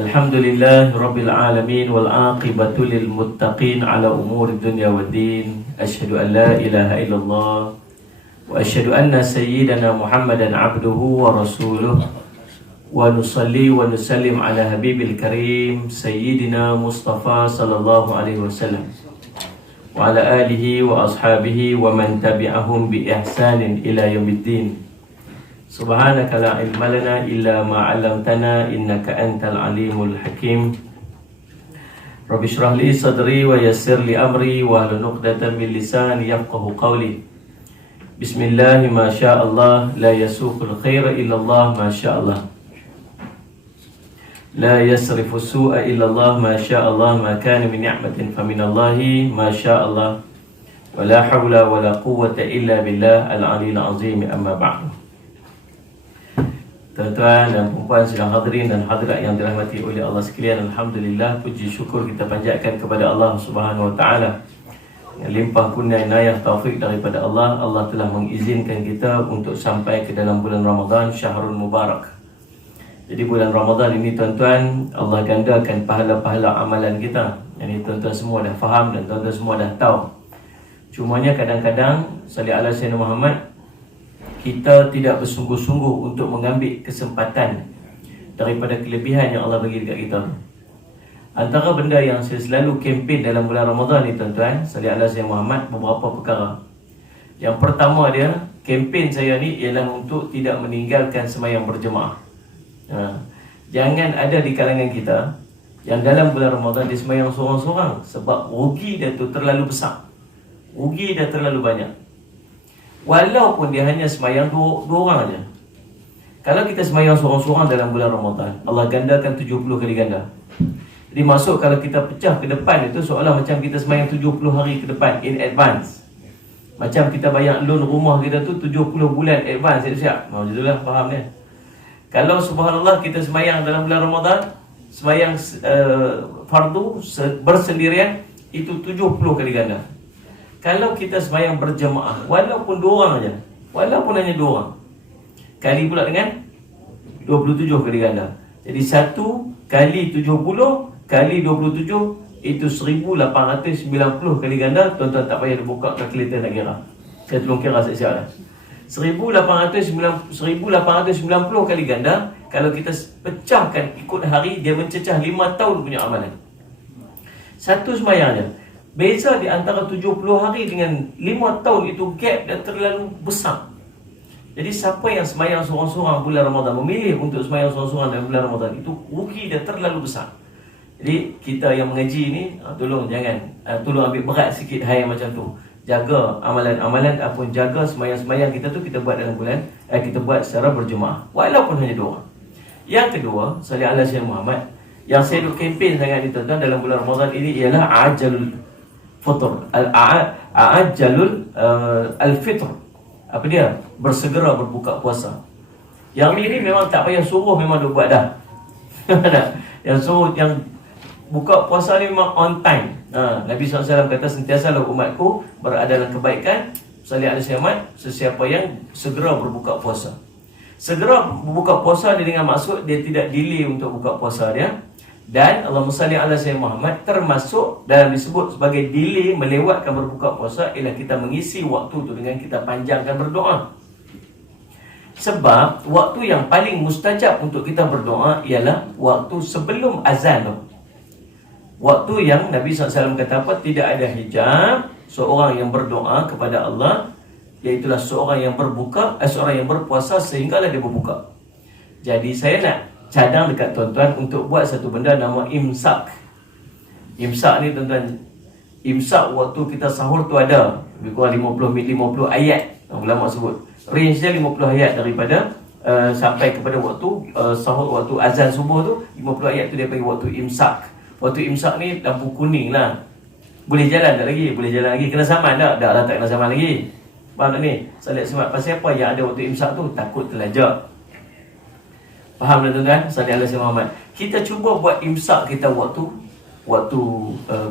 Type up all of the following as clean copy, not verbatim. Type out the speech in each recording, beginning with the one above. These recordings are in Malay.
Alhamdulillah Rabbil Alamin wal aqibatu lil muttaqin ala umuri dunya waddin. Asyhadu an la ilaha illallah wa asyhadu anna sayyidana Muhammadan abduhu wa rasuluh wa nusalli wa nusallim ala habibil karim sayyidina Mustafa sallallahu alaihi wasallam wa ala alihi wa ashabihi wa man tabi'ahum bi ihsanin ila yaumiddin. Subhanaka la ilma lana illa ma 'allamtana innaka antal alimul hakim. Rabbi shrah li sadri wa yassir li amri wa hlul 'uqdatam min lisani yafqahu qawli. Bismillah ma syaa Allah la yasuqul khaira illa Allah ma syaa Allah. La yasrifu su'a illa Allah ma syaa Allah ma kana min ni'matin fa min Allah ma syaa Allah. Wa la hawla wa la quwwata illa billah al-'aliyyil 'azim amma ba'du. Tuan-tuan dan puan sedang hadirin dan hadirat yang dirahmati oleh Allah sekalian, alhamdulillah, puji syukur kita panjatkan kepada Allah Subhanahu wa taala. Dengan limpah kurnia inayah taufik daripada Allah, Allah telah mengizinkan kita untuk sampai ke dalam bulan Ramadan, Syahrul Mubarak. Jadi bulan Ramadan ini tuan-tuan, Allah gandakan pahala-pahala amalan kita. Yang ini tuan-tuan semua dah faham dan tuan-tuan semua dah tahu. Cumanya kadang-kadang salli ala sayyidina Muhammad, kita tidak bersungguh-sungguh untuk mengambil kesempatan daripada kelebihan yang Allah bagi dekat kita. Antara benda yang saya selalu kempen dalam bulan Ramadan ni tuan-tuan, salli ala sayyidina Muhammad, beberapa perkara. Yang pertama dia, kempen saya ni ialah untuk tidak meninggalkan sembahyang berjemaah. Jangan ada di kalangan kita yang dalam bulan Ramadan dia sembahyang seorang-seorang, sebab rugi dia tu terlalu besar. Rugi dia terlalu banyak. Walaupun dia hanya sembahyang dua orang aja. Kalau kita sembahyang seorang-seorang dalam bulan Ramadan, Allah gandakan 70 kali ganda. Jadi maksud kalau kita pecah ke depan itu seolah macam kita sembahyang 70 hari ke depan in advance. Macam kita bayar loan rumah kita tu 70 bulan advance, siap-siap. Macam itulah faham dia. Kalau subhanallah kita sembahyang dalam bulan Ramadan, sembahyang fardu bersendirian itu 70 kali ganda. Kalau kita sembahyang berjemaah, walaupun dua orang aja, walaupun hanya dua orang, kali pula dengan 27 kali ganda. Jadi 1 kali 70 kali 27 itu 1890 kali ganda. Tuan-tuan tak payah buka kalkulator nak kira. Saya tolong kira siap-siap lah. 1890 kali ganda. Kalau kita pecahkan ikut hari, dia mencecah 5 tahun punya amalan. Satu sembahyang aja. Beza di antara 70 hari dengan 5 tahun itu gap dah terlalu besar. Jadi siapa yang sembahyang seorang-seorang bulan Ramadan, memilih untuk sembahyang seorang-seorang dalam bulan Ramadan, itu rugi dah terlalu besar. Jadi kita yang mengaji ni, tolong jangan, tolong ambil berat sikit hal yang macam tu. Jaga amalan-amalan ataupun jaga sembahyang-sembahyang kita tu kita buat dalam bulan, kita buat secara berjemaah, walaupun hanya dua orang. Yang kedua, salli ala sayyidina Muhammad, yang saya duk kempen sangat ni tuan-tuan dalam bulan Ramadan ini ialah ajalul fitr, al-ajalul al-fitr. Apa dia? Bersegera berbuka puasa. Yang ini memang tak payah suruh, memang dia buat dah. Yang suruh, yang buka puasa ni memang on time. Nabi SAW kata, sentiasalah umatku berada dalam kebaikan, salli ala sayyidina Muhammad, sesiapa yang segera berbuka puasa. Segera berbuka puasa dia dengan maksud dia tidak delay untuk buka puasa dia. Dan Allahumma salli ala sayyidina Muhammad, termasuk dalam disebut sebagai delay melewatkan berbuka puasa ialah kita mengisi waktu tu dengan kita panjangkan berdoa. Sebab waktu yang paling mustajab untuk kita berdoa ialah waktu sebelum azan tu. Waktu yang Nabi SAW kata apa? Tidak ada hijab seorang yang berdoa kepada Allah, iaitulah seorang yang seorang yang berpuasa sehinggalah dia berbuka. Jadi saya nak cadang dekat tuan-tuan untuk buat satu benda nama imsak. Imsak ni tuan-tuan, imsak waktu kita sahur tu ada lebih kurang 50 ayat. Ulama sebut range dia 50 ayat daripada sampai kepada waktu sahur, waktu azan subuh tu 50 ayat tu dia panggil waktu imsak. Waktu imsak ni lampu kuning lah. Boleh jalan tak lagi? Boleh jalan lagi. Kena saman tak? Dah lah, tak kena saman lagi. Faham tak ni? Salat semat. Pasal apa yang ada waktu imsak tu? Takut terlajak. Faham tak tuan-tuan? Salli ala sayyidina Muhammad. Kita cuba buat imsak kita waktu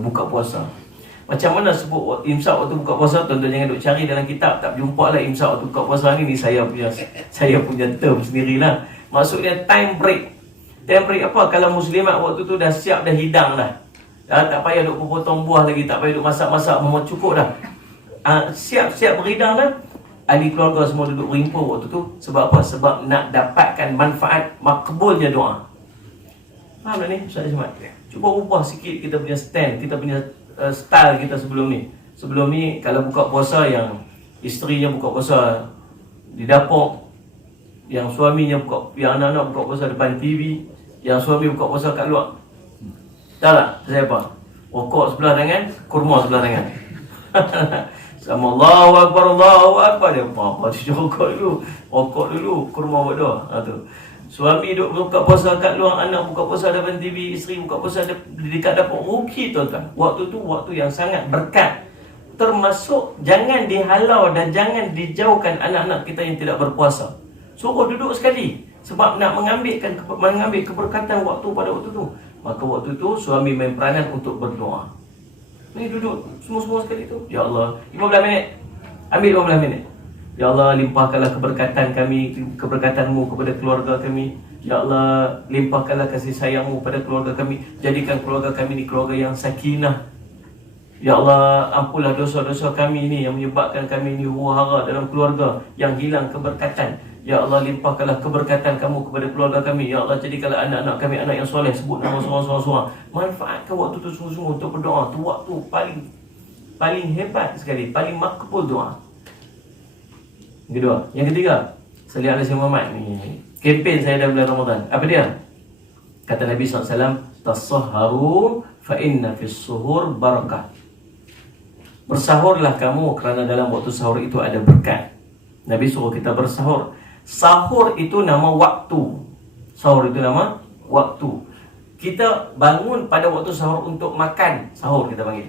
buka puasa. Macam mana sebut imsak waktu buka puasa? Tuan-tuan jangan duk cari dalam kitab, tak jumpa lah imsak waktu buka puasa ni saya punya term sendirilah. Maksudnya time break. Time break apa? Kalau muslimat waktu tu dah siap, dah hidang dah. Tak payah duk potong buah lagi, tak payah duk masak-masak, memang cukup dah. Siap-siap berhidang dah. Ahli keluarga semua duduk berimpun waktu tu. Sebab apa? Sebab nak dapatkan manfaat makbulnya doa. Faham tak ni Ustaz Ismail? Cuba ubah sikit kita punya stand, kita punya style kita sebelum ni. Sebelum ni kalau buka puasa, yang isterinya buka puasa di dapur, yang suaminya yang anak-anak buka puasa depan TV, yang suami buka puasa kat luar. Tahu tak saya apa? Rokok sebelah tangan, kurma sebelah tangan. Sama Allahu Akbar dia apa dia rokok dulu, kurma buat doa. Tu. Suami duduk buka puasa kat luar, anak buka puasa depan TV, isteri buka puasa dekat dapur. Rugi tuan-tuan. Waktu tu waktu yang sangat berkat. Termasuk jangan dihalau dan jangan dijauhkan anak-anak kita yang tidak berpuasa. Suruh duduk sekali sebab nak mengambil keberkatan waktu pada waktu tu. Maka waktu tu suami main peranan untuk berdoa. Ni duduk semua-semua sekali tu. Ya Allah, 15 minit. Ambil 15 minit. Ya Allah, limpahkanlah keberkatan kami, keberkatan-Mu kepada keluarga kami. Ya Allah, limpahkanlah kasih sayang-Mu pada keluarga kami. Jadikan keluarga kami ni keluarga yang sakinah. Ya Allah, ampunlah dosa-dosa kami ni yang menyebabkan kami ni huru-hara dalam keluarga, yang hilang keberkatan. Ya Allah, limpahkanlah keberkatan Kamu kepada keluarga kami. Ya Allah, jadikanlah anak-anak kami anak yang soleh. Sebut nama seorang-seorang. Manfaatkan waktu tu sungguh-sungguh untuk berdoa. Tu waktu paling hebat sekali, paling makbul doa. Kedua. Yang ketiga, salli ala Sayyidina Muhammad ni. Kempen saya dalam bulan Ramadan. Apa dia? Kata Nabi SAW, tasahharu fa inna fis suhur barakah. Bersahurlah kamu kerana dalam waktu sahur itu ada berkat. Nabi suruh kita bersahur. Sahur itu nama waktu. Sahur itu nama waktu. Kita bangun pada waktu sahur untuk makan. Sahur kita panggil.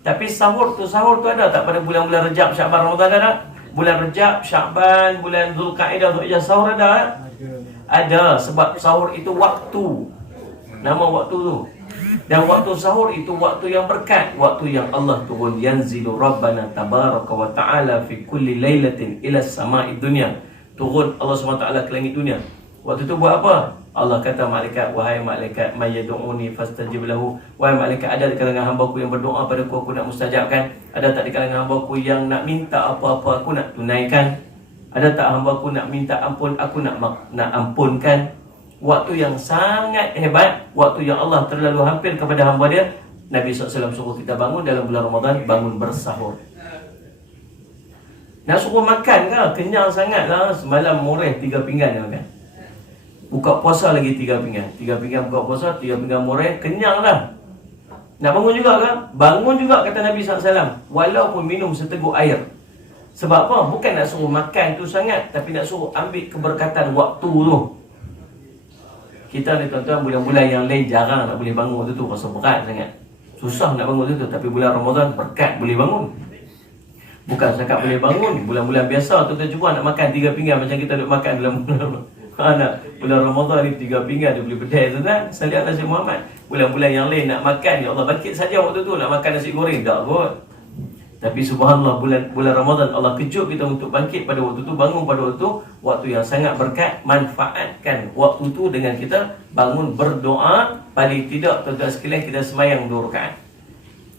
Tapi sahur tu ada tak pada bulan-bulan Rejab, Syaban, Ramadan ada tak? Bulan Rejab, Syaban, bulan Zulkaidah, Zulhijjah, sahur ada tak? Ada. Sebab sahur itu waktu. Nama waktu tu. Dan waktu sahur itu waktu yang berkat, waktu yang Allah turun. Yanzilu Rabbana tabaraka wa ta'ala fi kulli laylatin ila sama'id dunya. Turun Allah SWT ke langit dunia. Waktu tu buat apa? Allah kata malaikat, wahai malaikat, may yad'uni fastajib lahu. Wahai malaikat, ada di kalangan hamba-Ku yang berdoa padaku, aku nak mustajabkan? Ada tak di kalangan hamba-Ku yang nak minta apa-apa, aku nak tunaikan? Ada tak hamba-Ku nak minta ampun, aku nak ampunkan? Waktu yang sangat hebat, waktu yang Allah terlalu hampir kepada hamba dia. Nabi SAW suruh kita bangun dalam bulan Ramadan, bangun bersahur. Nak suruh makan ke? Kenyang sangat lah. Semalam moreh 3 pinggan dia makan. Buka puasa lagi 3 pinggan. 3 pinggan buka puasa, 3 pinggan moreh. Kenyang lah. Nak bangun juga ke? Bangun juga kata Nabi SAW. Walaupun minum seteguk air. Sebab apa? Bukan nak suruh makan tu sangat, tapi nak suruh ambil keberkatan waktu tu. Kita ni tuan-tuan, bulan-bulan yang lain jarang nak boleh bangun waktu tu. Rasa berat sangat. Susah nak bangun waktu tu. Tapi bulan Ramadan berkat boleh bangun. Bukan cakap boleh bangun. Bulan-bulan biasa tuan-tuan cuba nak makan 3 pinggan macam kita duk makan dalam bulan Ramadan ni 3 pinggan dia boleh pedai tuan-tuan. Salli ala Sayyidina Muhammad. Bulan-bulan yang lain nak makan, ya Allah bangkit saja waktu tu nak makan nasi goreng tak kot. Tapi subhanallah, bulan Ramadan Allah kejut kita untuk bangkit pada waktu tu, bangun pada waktu tu, waktu yang sangat berkat. Manfaatkan waktu tu dengan kita bangun berdoa. Paling tidak tuan-tuan sekalian kita semayang 2 rakaat.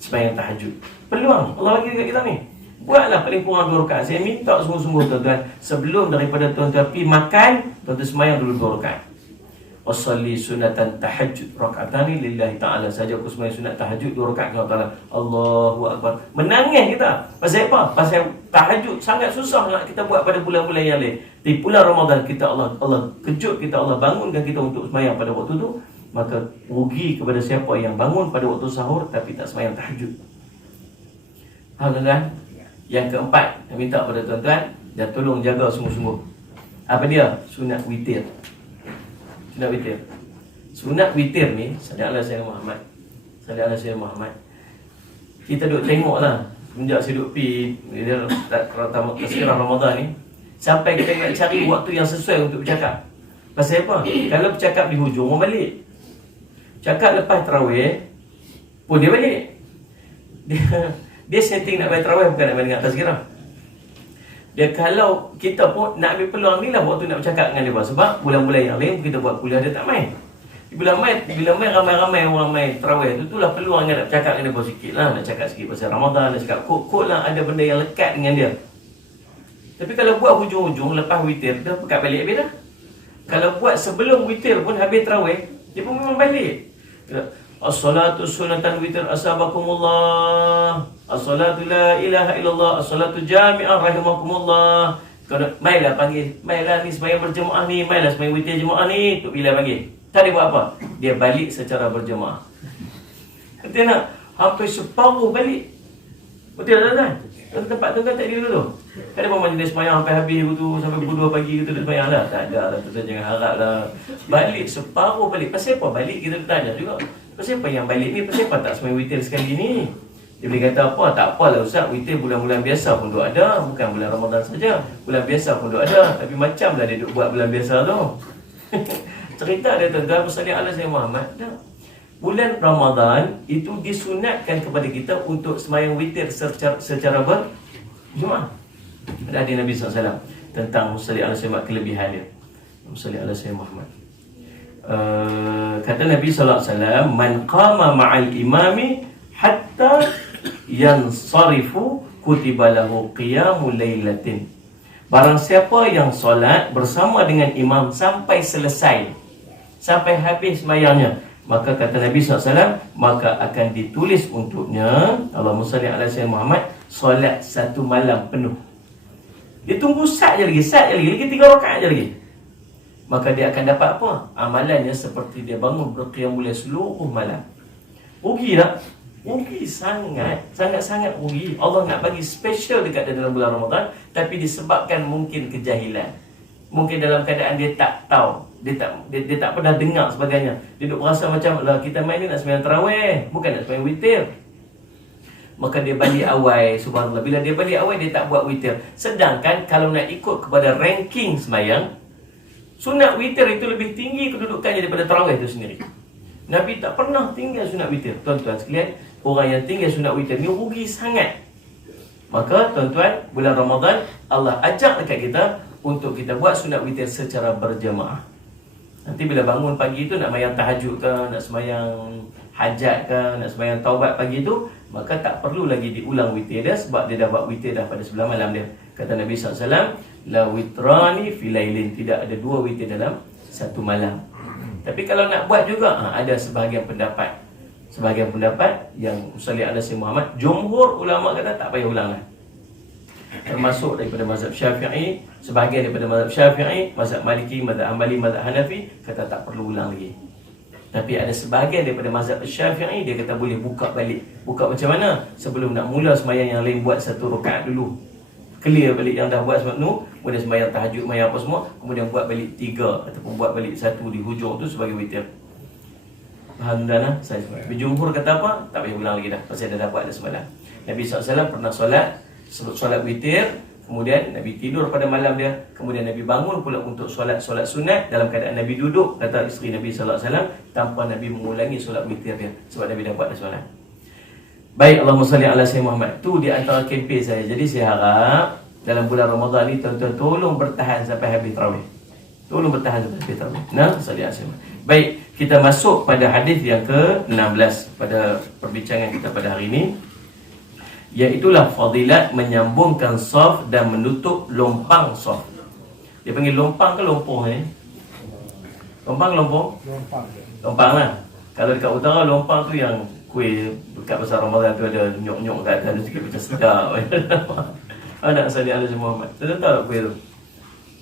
Semayang tahajud. Peluang Allah bagi dekat kita ni. Buatlah paling kurang 2 rakaat. Saya minta sungguh-sungguh tuan-tuan, sebelum daripada tuan-tuan pergi makan, tuan-tuan semayang dulu 2 rakaat. Wasalli sunatan tahajud rakaatani lillahi ta'ala. Saja aku semayang sunat tahajud 2 rakaat kepada Allah. Allahu Akbar. Menangis kita. Pasal apa? Pasal tahajud sangat susah nak kita buat pada bulan-bulan yang lain. Di bulan Ramadan kita Allah kejut kita, Allah bangunkan kita untuk semayang pada waktu tu. Maka rugi kepada siapa yang bangun pada waktu sahur tapi tak semayang tahajud. Faham tuan-tuan? Yang keempat, saya minta pada tuan-tuan, dan tolong jaga sungguh-sungguh. Apa dia? Sunat witir. Sunat witir. Sunat witir ni, salli ala Sayyidina Muhammad. Salli ala Sayyidina Muhammad. Kita duk tengok lah, semenjak saya duk pergi tazkirah Ramadan ni, sampai kita nak cari waktu yang sesuai untuk bercakap. Pasal apa? Kalau bercakap di hujung, orang balik. Cakap lepas tarawih pun dia balik. Dia setting nak main tarawih, bukan nak main dengan tazkirah. Dia kalau kita pun nak ambil peluang ni lah waktu nak bercakap dengan dia. Sebab bulan-bulan yang lain kita buat kuliah dia tak main. Bila main ramai-ramai orang main tarawih tu, itulah peluang yang nak bercakap dengan dia sikit lah. Nak cakap sikit pasal Ramadan, nak cakap kod-kod lah, ada benda yang lekat dengan dia. Tapi kalau buat hujung-hujung lepas witir, dah pekat balik habis dah. Kalau buat sebelum witir pun habis tarawih, dia pun memang balik. As-salatu sunatan witir asabakumullah. As-salatu la ilaha illallah. As-salatu jami'ah rahimakumullah. Kalau mailah panggil, mailah ni sembahyang berjemaah ni, mailah sembahyang witir jemaah ni. Tok Bilal panggil. Tak dia buat apa? Dia balik secara berjemaah. Kita nak hampir separuh balik. Betul tak kan? Tempat tu kan tak ada dulu. Tak ada pun dia sembahyang sampai habis tu, sampai pukul 2 pagi tu dia sembahyang lah. Tak ada lah, tu jangan harap lah. Balik separuh balik. Pasal apa balik? Kita tanya juga. Pasal apa yang balik ni? Pasal apa tak sembahyang witir sekali ni? Dia boleh kata apa? Tak apalah Ustaz, witir bulan-bulan biasa pun duk ada. Bukan bulan Ramadan saja. Bulan biasa pun duk ada. Tapi macam lah dia duk buat bulan biasa tu. Cerita dia tuan-tuan, bersalih ala Sayyidina Muhammad. Bulan Ramadan itu disunatkan kepada kita untuk sembahyang witir secara berjemaah. Ada hadis Nabi SAW tentang bersalih ala Sayyidina Muhammad, kelebihan dia. Bersalih ala Sayyidina Muhammad. Kata Nabi SAW, man qama ma'al imami hatta yansarifu kutiba lahu qiyamul lailatin. Barang siapa yang solat bersama dengan imam sampai selesai, sampai habis sembahyangnya, maka kata Nabi SAW, maka akan ditulis untuknya, Allahumma salli ala Sayyidina Muhammad, solat satu malam penuh. Dia tunggu sat je lagi 3 rakaat je lagi. Maka dia akan dapat apa? Amalannya seperti dia bangun berqiyamul lail seluruh malam. Rugi tak? Rugi sangat rugi. Allah nak bagi special dekat dalam bulan Ramadan, tapi disebabkan mungkin kejahilan. Mungkin dalam keadaan dia tak tahu, dia tak pernah dengar sebagainya. Dia duk rasa macam lah, kita main ni nak sembahyang tarawih, bukan nak sembahyang witir. Maka dia balik awal, subhanallah. Bila dia balik awal, dia tak buat witir. Sedangkan kalau nak ikut kepada ranking sembahyang, sunat witir itu lebih tinggi kedudukannya daripada tarawih itu sendiri. Nabi tak pernah tinggal sunat witir. Tuan-tuan sekalian, orang yang tinggal sunat witir ni rugi sangat. Maka tuan-tuan, bulan Ramadan Allah ajak dekat kita untuk kita buat sunat witir secara berjemaah. Nanti bila bangun pagi tu nak sembahyang tahajud ke, nak sembahyang hajat ke, nak sembahyang taubat pagi tu, maka tak perlu lagi diulang witir dia, sebab dia dah buat witir dah pada sebelah malam dia. Kata Nabi SAW, la witrani filailin, tidak ada 2 witir dalam satu malam. Tapi kalau nak buat juga, ada sebahagian pendapat yang Musalli ala Sayyidina Muhammad, jumhur ulama kata tak payah ulang lah. Termasuk daripada mazhab Syafi'i, sebahagian daripada mazhab Syafi'i, mazhab Maliki, mazhab Hanbali, mazhab Hanafi kata tak perlu ulang lagi. Tapi ada sebahagian daripada mazhab Syafi'i, dia kata boleh buka balik. Buka macam mana? Sebelum nak mula sembahyang yang lain, buat 1 rakaat dulu, clear balik yang dah buat sebab tu, kemudian sembahyang tahajud, sembahyang apa semua, kemudian buat balik 3 ataupun buat balik 1 di hujung tu sebagai witir. Faham dah lah? Saya berjumhur kata apa? Tak payah ulang lagi dah, pasal dah buat dah semalam. Nabi SAW pernah solat witir, kemudian Nabi tidur pada malam dia, kemudian Nabi bangun pula untuk solat sunat dalam keadaan Nabi duduk, kata isteri Nabi SAW, tanpa Nabi mengulangi solat witir dia, sebab Nabi dah buat dah semalam. Baik, Allahumma salli ala Sayyidina Muhammad. Tu di antara kempen saya. Jadi saya harap dalam bulan Ramadan ni tuan-tuan tolong bertahan sampai habis tarawih. Tolong bertahan sampai habis tarawih. Nah, salli ala Sayyidina Muhammad. Baik, kita masuk pada hadis yang ke-16 pada perbincangan kita pada hari ini, iaitulah fadilat menyambungkan saf dan menutup lompang saf. Dia panggil lompang ke lompong ni? Lompang ke lompong? Lompang lah. Kalau dekat utara, lompang tu yang kuih dekat pasar Ramadan tu ada nyok-nyok kat atas, ada sikit macam sedap. Anak saya ala Sayyidina Muhammad. Saya tahu tak kuih tu?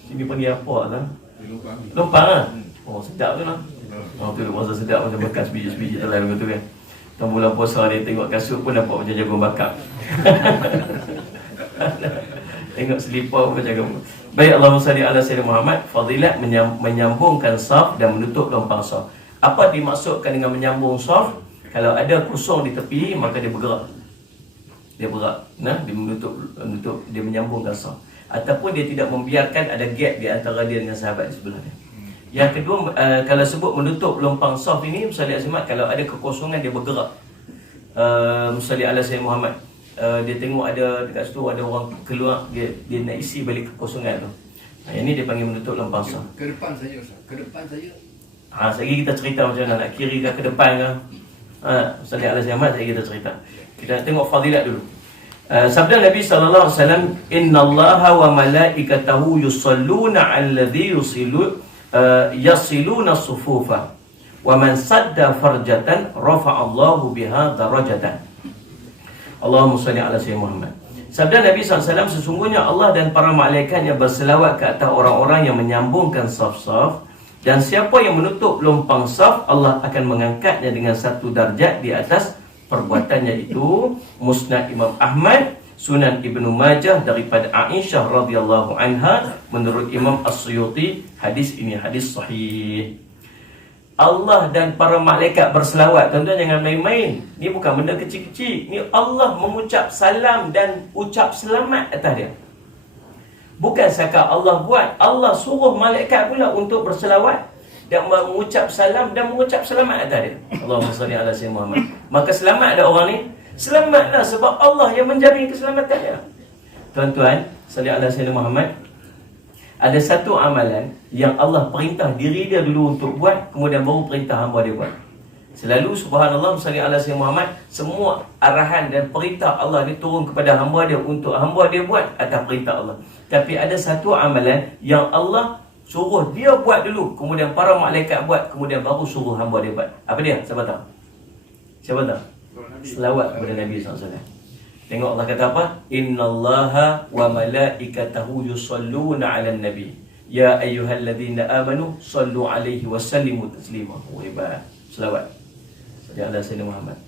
Sini panggil apa lah? Lompang lah. Oh, sedap tu lah. Oh, tu rasa sedap macam bekas biji-biji telan begitu kan. Tahun bulan puasa ni tengok kasut pun nampak macam jagung bakar. Tengok selipar pun macam jagung. Baik, Allahumma salli ala Sayyidina Muhammad. Fadilat menyambungkan saf dan menutup lompang saf. Apa dimaksudkan dengan menyambung saf? Kalau ada kosong di tepi, maka dia bergerak. Dia bergerak. Nah, dia menutup, dia menyambungkan saf. Ataupun dia tidak membiarkan ada gap di antara dia dengan sahabat di sebelah dia. Yang kedua, kalau sebut menutup lompang saf ini, Musalli ala Muhammad, kalau ada kekosongan dia bergerak. Musalli ala Sayyidina Muhammad. dia tengok ada dekat situ ada orang keluar, dia nak isi balik kekosongan tu. Yang ni dia panggil menutup lempang sah. Ke depan saja Ustaz. Ke depan saja. Sekali kita cerita macam mana, nak kiri ke depan ke. Ustaz Al-Azhar Ahmad, sekali kita cerita. Kita tengok fadilat dulu. Sabda Nabi sallallahu alaihi wasallam, innallaha wa malaikatahu yusalluna 'alladhi yasiluna sufufa wa man sadda farjatan rafa'allahu biha darajatan. Allahumma salli ala sayyidina Muhammad. Sabda Nabi SAW, sesungguhnya Allah dan para malaikatnya berselawat ke atas orang-orang yang menyambungkan saf-saf, dan siapa yang menutup lompang saf, Allah akan mengangkatnya dengan satu darjat di atas perbuatannya itu. Musnad Imam Ahmad, Sunan Ibnu Majah daripada Aisyah radhiyallahu anha, menurut Imam As-Suyuti, hadis ini hadis sahih. Allah dan para malaikat berselawat. Tuan-tuan jangan main-main. Ni bukan benda kecil-kecil. Ni Allah mengucap salam dan ucap selamat atas dia. Bukan sekadar Allah buat, Allah suruh malaikat pula untuk berselawat dan mengucap salam dan mengucap selamat atas dia. Allahumma salli ala sayyidina Muhammad. Maka selamat dah orang ni. Selamatlah sebab Allah yang menjamin keselamatannya. Tuan-tuan, salli ala sayyidina Muhammad. Ada satu amalan yang Allah perintah diri dia dulu untuk buat, kemudian baru perintah hamba dia buat. Selalu subhanallah salli ala sayyidina Muhammad, semua arahan dan perintah Allah ni turun kepada hamba dia untuk hamba dia buat atas perintah Allah. Tapi ada satu amalan yang Allah suruh dia buat dulu, kemudian para malaikat buat, kemudian baru suruh hamba dia buat. Apa dia? Siapa tahu? Siapa tahu? Selawat kepada Nabi SAW. Tengok Allah kata apa? Innallaha wa malaikatahu yusalluna 'alan nabi. Ya ayyuhalladzina amanu sallu 'alaihi wa sallimu taslima. Hebat. Selawat. Saja Allah Sayyidina Muhammad.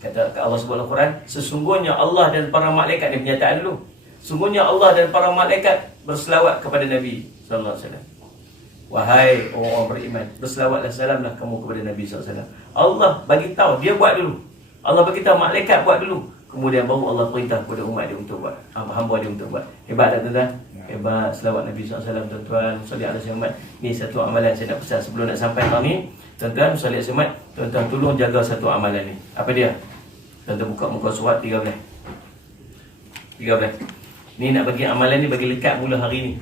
Kata Allah Subhanahu Quran, sesungguhnya Allah dan para malaikat, ni pernyataan dulu. Sesungguhnya Allah dan para malaikat berselawat kepada Nabi sallallahu alaihi wasallam. Wahai orang beriman, berselawatlah salamlah kamu kepada Nabi sallallahu alaihi wasallam. Allah bagi tahu, dia buat dulu. Allah bagi tahu malaikat buat dulu. Kemudian baru Allah perintah kepada umat dia untuk buat, hamba dia untuk buat. Hebat tak tuan-tuan? Hebat. Selawat Nabi SAW, tuan-tuan. Salli ala sayyidina. Ni satu amalan saya nak pesan sebelum nak sampai tahun ni. Tuan-tuan, salli ala sayyidina. Tuan-tuan tolong jaga satu amalan ni. Apa dia? Tuan-tuan buka muka surat 13. 13. Ni nak bagi amalan ni bagi lekat mula hari ni.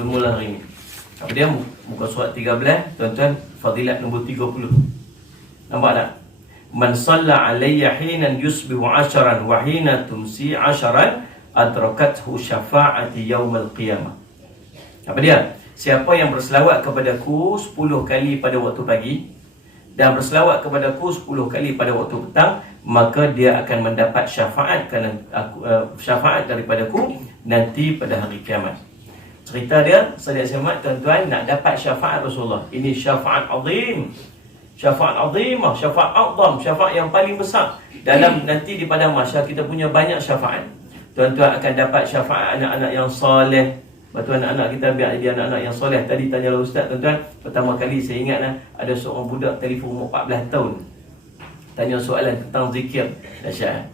Mula hari ni. Apa dia? Muka surat 13. Tuan-tuan, fadilat nombor 30. Nampak tak? Man salla alayya hinan yusbihu 'asharan wa hina tumsi 'asharan adrakathu syafa'ati yaumal qiyamah. Apa dia? Siapa yang berselawat kepadaku 10 kali pada waktu pagi dan berselawat kepadaku 10 kali pada waktu petang, maka dia akan mendapat syafaat syafaat daripadaku nanti pada hari kiamat. Cerita dia, saya selamat tuan-tuan, nak dapat syafaat Rasulullah. Ini syafaat azim. Syafaat azimah, syafaat azam, syafaat yang paling besar. Dalam nanti di padang mahsyar kita punya banyak syafaat. Tuan-tuan akan dapat syafaat anak-anak yang soleh. Betul, anak-anak kita biar jadi anak-anak yang soleh. Tadi tanya ustaz, tuan-tuan, pertama kali saya ingat ada seorang budak telefon umur 14 tahun. Tanya soalan tentang zikir. Dahsyat.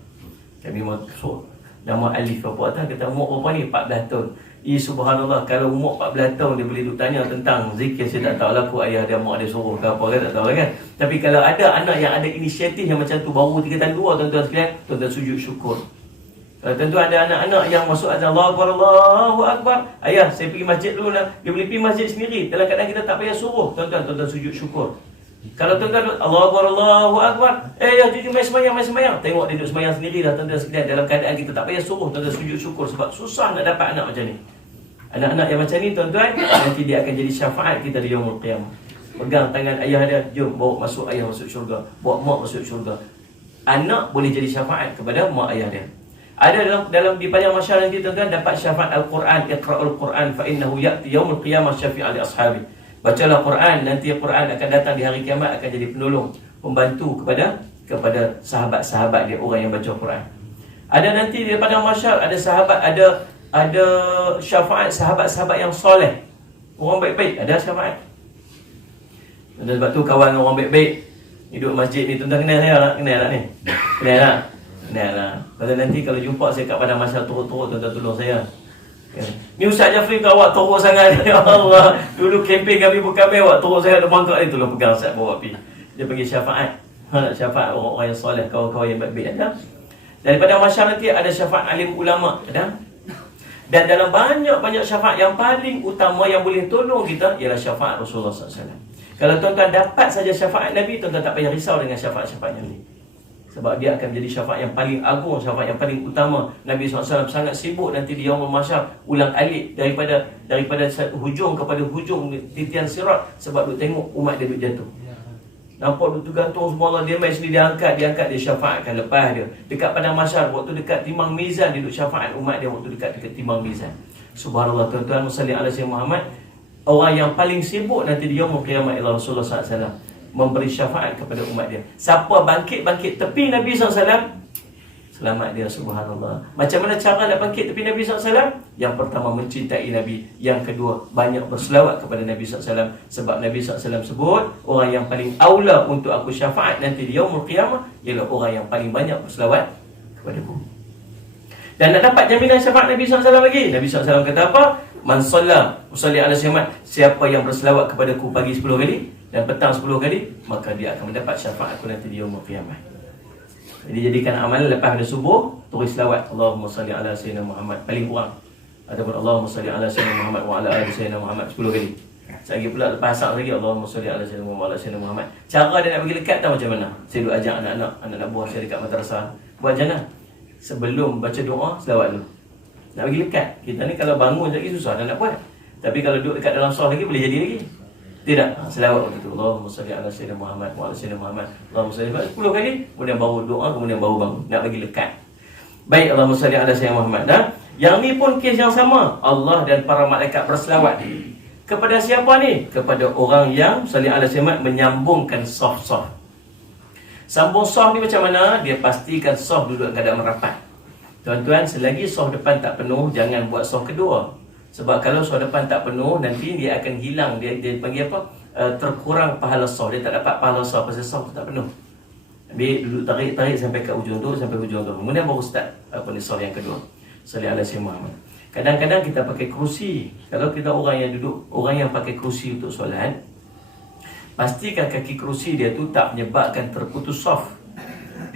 Kami masuk nama Alif apa atas, kata umur berapa ni? 14 tahun. Subhanallah, kalau umur 14 tahun dia boleh duk tanya tentang zikir, saya tak tahu lah aku ayah dia, mak dia suruh ke apa kan, tak tahu kan. Tapi kalau ada anak yang ada inisiatif yang macam tu, baru 3 tahun 2, tuan-tuan sekalian, tuan-tuan sujud syukur. Kalau tuan-tuan ada anak-anak yang masuk azan Allahu Akbar, Allahu Akbar, ayah saya pergi masjid dulu lah, dia boleh pergi masjid sendiri, dalam keadaan kita tak payah suruh, tuan-tuan sujud syukur. Kalau tuan-tuan Allahu Akbar, Allahu Akbar, ya jujur mai sembahyang, tengok dia duduk sembahyang sendiri dah, tuan-tuan sekalian, dalam keadaan kita tak payah suruh, tuan-tuan sujud syukur. Sebab susah nak dapat anak macam ni. Anak-anak yang macam ni, tuan-tuan, nanti dia akan jadi syafaat kita di yaumul qiyamah. Pegang tangan ayah dia, jom bawa masuk ayah masuk syurga, bawa mak masuk syurga. Anak boleh jadi syafaat kepada mak ayah dia. Ada dalam di padang mahsyar nanti, tuan-tuan, dapat syafaat Al-Quran. Iqra'ul Quran fa innahu ya'ti yaumul qiyamah syafi'an li ashabi. Bacalah Quran, nanti Quran akan datang di hari kiamat, akan jadi penolong, pembantu kepada sahabat-sahabat dia, orang yang baca Quran. Ada nanti di padang mahsyar, ada sahabat, ada syafaat sahabat-sahabat yang soleh, orang baik-baik, ada syafaat. Dan sebab tu kawan orang baik-baik hidup masjid ni, tuan-tuan kenal saya tak? Kenal tak ni? Kenal tak? Kenal lah. Kalau nanti kalau jumpa saya kat padang mahsyar turut-turut, tuan-tuan tolong saya. Ni Ustaz Jafri kau awak teruk sangat. Ya Allah, dulu kempen kami bukan main, awak teruk sangat depan tu. Tolong pegang Ustaz bawa pergi. Dia bagi syafaat. Syafaat orang-orang yang soleh, kawan-kawan yang baik-baik ada. Daripada masyarakat nanti ada syafaat alim ulama, ada. Dan dalam banyak-banyak syafaat yang paling utama yang boleh tolong kita ialah syafaat Rasulullah SAW. Kalau tuan-tuan dapat saja syafaat Nabi, tuan-tuan tak payah risau dengan syafaat-syafaat yang lain. Sebab dia akan menjadi syafaat yang paling agung, syafaat yang paling utama. Nabi SAW sangat sibuk nanti di Yaumul Mahsyar ulang alik daripada hujung kepada hujung titian sirat, sebab duk tengok umat dia duk jatuh. Nampak duk tergantung semua, Allah dia mai sini, dia angkat dia syafaatkan lepas dia. Dekat padang mahsyar, waktu dekat timang mizan, dia duk syafaat umat dia waktu dekat timang mizan. Subhanallah tuan-tuan, salli ala sayyidina Muhammad. Orang yang paling sibuk nanti di Yaumul Qiyamah ialah Rasulullah SAW, memberi syafaat kepada umat dia. Siapa bangkit tepi Nabi SAW, selamat dia, subhanallah. Macam mana cara nak bangkit tepi Nabi SAW? Yang pertama, mencintai Nabi. Yang kedua, banyak berselawat kepada Nabi SAW. Sebab Nabi SAW sebut, orang yang paling aula untuk aku syafaat nanti di Yaumul Qiyamah ialah orang yang paling banyak berselawat kepada aku. Dan nak dapat jaminan syafaat Nabi SAW lagi, Nabi SAW kata apa? Man sallam usalli ala syafaat, siapa yang berselawat kepada aku pagi 10 kali dan petang 10 kali, maka dia akan mendapat syafaat aku nanti di Yaumul Qiyamah. Jadi jadikan amalan lepas ada subuh, tulis selawat Allahumma salli ala sayyidina Muhammad paling kurang, ataupun Allahumma salli ala sayyidina Muhammad wa ala ali sayyidina Muhammad 10 kali. Lagi pula lepas asar lagi Allahumma salli ala sayyidina Muhammad wa ala sayyidina Muhammad. Cara dia nak bagi lekat tahu macam mana? Saya duk ajak anak-anak buah saya dekat madrasah buat macam mana? Sebelum baca doa, selawat dulu. Nak bagi lekat. Kita ni kalau bangun lagi susah nak buat. Tapi kalau duduk dekat dalam sah lagi boleh jadi lagi. Tidak, selawat waktu itu Allahumma salli ala sayyidina Muhammad wa ala sayyidina Muhammad. Allahumma salli 10 kali, kemudian baru doa, kemudian baru bangun. Nak bagi lekat. Baik, Allahumma salli ala sayyidina Muhammad. Dan yang ni pun kes yang sama. Allah dan para malaikat berselawat. Kepada siapa ni? Kepada orang yang salli ala sayyidina Muhammad menyambungkan saf-saf. Sambung saf ni macam mana? Dia pastikan saf duduk keadaan merapat. Tuan-tuan, selagi saf depan tak penuh, jangan buat saf kedua. Sebab kalau saf depan tak penuh, nanti dia akan hilang. Dia panggil apa? Terkurang pahala saf. Dia tak dapat pahala saf pasal saf tu tak penuh. Ambil duduk tarik sampai ke ujung tu, sampai hujung tu. Kemudian baru start saf yang kedua. Salli ala sayyidina Muhammad. Kadang-kadang kita pakai kerusi. Kalau kita orang yang duduk, orang yang pakai kerusi untuk solat, pastikan kaki kerusi dia tu tak menyebabkan terputus saf.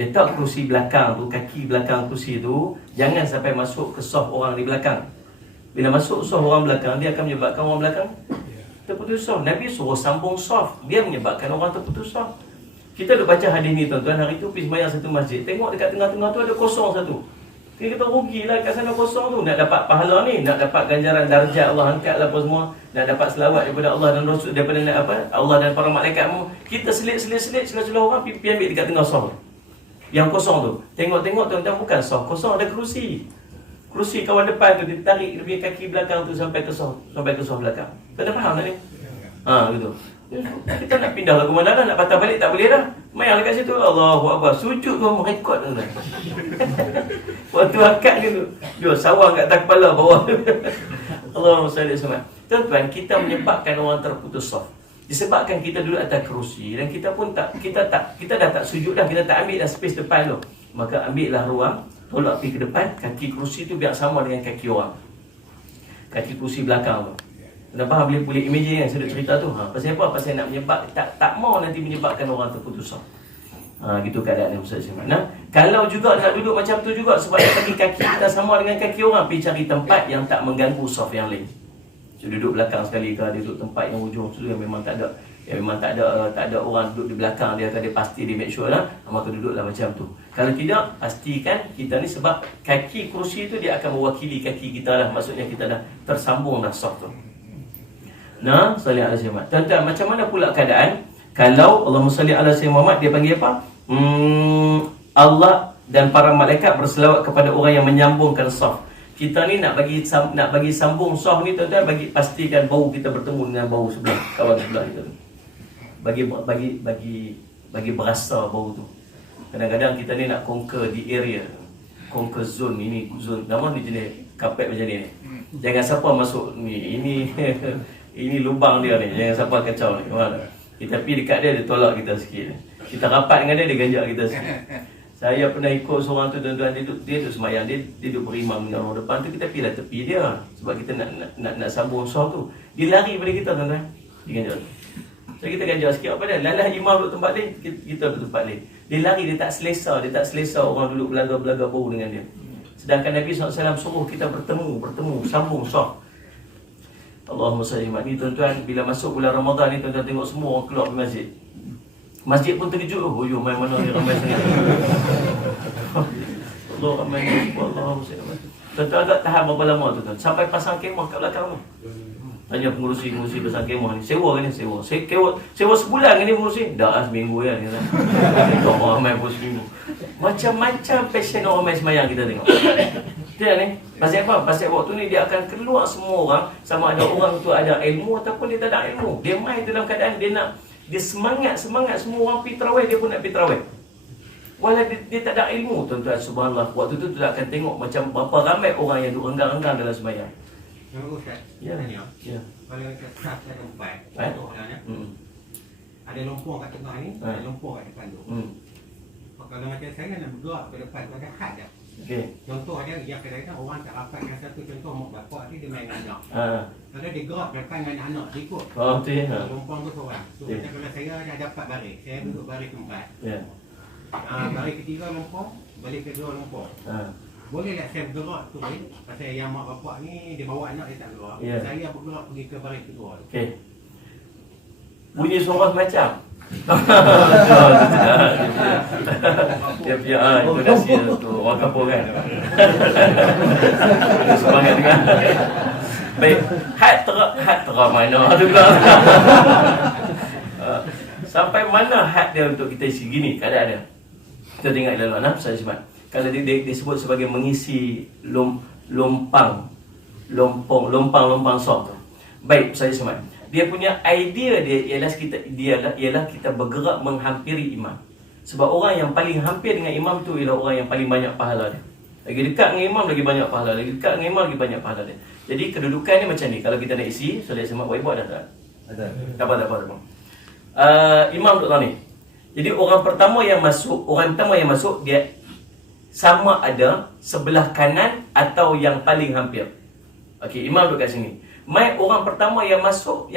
Dia tak kerusi belakang tu, kaki belakang kerusi tu jangan sampai masuk ke saf orang di belakang. Bila masuk saf orang belakang, dia akan menyebabkan orang belakang terputus saf. Nabi suruh sambung saf, dia menyebabkan orang terputus saf. Kita dah baca hadis ni tuan-tuan, hari tu pergi sembahyang satu masjid, tengok dekat tengah-tengah tu ada kosong satu. Kita rugilah kat sana kosong tu. Nak dapat pahala ni, nak dapat ganjaran darjat Allah angkat lah apa semua, nak dapat selawat daripada Allah dan Rasul, daripada Allah dan para malaikatmu, kita selit-selit celah-celah orang pergi ambil dekat tengah saf yang kosong tu. Tengok-tengok tuan-tuan, bukan saf kosong, ada kerusi. Kerusi kawan depan tu ditarik dia punya kaki belakang tu sampai ke saf belakang. Kau faham tak ni? Gitu. Kita nak pindah lagu mana dah, nak patah balik tak boleh dah. Mayang dekat situ, Allahu Akbar, sujud kau merekod tu dah. Waktu angkat gitu, dia sawang kat atas kepala bawah. Allahumma salli alaihi wasallam. Tuan-tuan, kita menyebabkan orang terputus saf. Disebabkan kita duduk atas kerusi dan kita dah tak sujud dah, kita tak ambil dah space depan tu. Maka ambillah ruang, tolak pergi ke depan, kaki kerusi tu biar sama dengan kaki orang. Kaki kerusi belakang tu. Kenapa boleh imagine kan saya cerita tu? Pasal apa? Pasal nak tak mau nanti menyebabkan orang terputus saf. Gitu keadaan yang Ustaz Syamad. Nah, kalau juga nak duduk macam tu juga sebab kaki kita sama dengan kaki orang, pergi cari tempat yang tak mengganggu saf yang lain. So, duduk belakang sekali ke, dia duduk tempat yang ujung tu yang memang tak ada orang duduk di belakang dia, dia pasti dia make sure lah, maka duduklah macam tu. Kalau tidak, pastikan kita ni sebab kaki kerusi tu dia akan mewakili kaki kita lah, maksudnya kita dah tersambung dah saf tu. Nah, salli ala sayyidina Muhammad. Tuan-tuan, macam mana pula keadaan kalau Allahumma salli ala sayyidina Muhammad, dia panggil apa? Allah dan para malaikat berselawat kepada orang yang menyambungkan saf. Kita ni nak bagi sambung saf ni tuan-tuan, pastikan bau kita bertemu dengan bau sebelah, kawan sebelah kita tu. Bagi berasa bau tu. Kadang-kadang kita ni nak conquer di area, conquer zone ini, zone nama ni jenis kapet macam ni. Jangan siapa masuk ni, ini lubang dia ni, jangan siapa kacau ni. Kita pergi dekat dia tolak kita sikit. Kita rapat dengan dia ganjak kita sikit. Saya pernah ikut seorang tu tuan-tuan, dia duduk semayang, dia duduk berimam dengan orang depan tu, kita pergi lah tepi dia sebab kita nak sambung saf tu. Dia lari pada kita tuan-tuan. Dia ganjak. So kita ganjar sikit apa dia? Lalah imam duduk tempat dia, kita duduk tempat dia. Dia lari, dia tak selesa orang duduk belaga-belaga baru dengan dia. Sedangkan Nabi SAW suruh kita bertemu, sambung sah. Allahumma salli ni tuan-tuan, bila masuk bulan Ramadan ni tuan-tuan tengok semua orang keluar pergi masjid. Masjid pun terkejut, oh yo main mana ni ramai sangat. Allah ramai ni, Allahumma salli. Tuan-tuan agak tahan berapa lama tuan-tuan? Sampai pasang kemah kat belakang tu. Tanya pengurusi pasang kemah ni, sewa ke ni? Sewa sebulan ke ni pengurusi? Dah seminggu kan. Tengok orang main pun seminggu. Macam-macam passion orang main semayang kita tengok. Dia ni, pasal apa? Pasal waktu ni dia akan keluar semua orang, sama ada orang tu ada ilmu ataupun dia tak ada ilmu. Dia main dalam keadaan dia semangat semua orang pergi tarawih, dia pun nak pergi tarawih. Walau dia tak ada ilmu, tuan-tuan, subhanallah. Waktu tu kita akan tengok macam berapa ramai orang yang duk renggang-renggang dalam sembahyang. Yang Ustaz, Ya. tanya. Ya. Kalau kita tak ada tempat, Eh? orangnya, ada lumpur kat tengah ni, Eh. ada lumpur kat depan tu. Kalau macam saya nak bergerak ke depan tu ada had dah. Okey. Contoh dia, yang kadang-kadang orang tak rapat dengan satu contoh mak bapak dia main dengan anak. Kalau dia gerak ke depan dengan anak, dia ikut. Oh, tu ya. Lumpur tu seorang. So, Ya. macam kalau saya dah dapat baris, saya duduk baris keempat. Ya. Baris ketiga lumpur, baris kedua lumpur. Boleh tak saya bergerak tu pasal yang mak bapak ni dia bawa anak dia tak gerak. Ya. Saya bergerak pergi ke baris kedua. Okey. Bunyi suara macam. Dia punya intonasi tu orang kampung kan. Semangat juga. Baik, had terah mana tu pula. Sampai mana had dia untuk kita isi gini keadaan dia. Kita tengok dalam saya sebab kalau dia disebut sebagai mengisi lompang sok tu. Baik, saya sebut. Dia punya idea dia ialah kita bergerak menghampiri imam. Sebab orang yang paling hampir dengan imam tu ialah orang yang paling banyak pahala dia. Lagi dekat dengan imam lagi banyak pahala, lagi dekat dengan imam lagi banyak pahala dia. Jadi kedudukan ni macam ni. Kalau kita nak isi, solat semak buat dah tak? Ada. Tak apa. Imam duduk ni. Jadi orang pertama yang masuk dia sama ada sebelah kanan atau yang paling hampir. Okey, imam duduk kat sini. Mai orang pertama yang masuk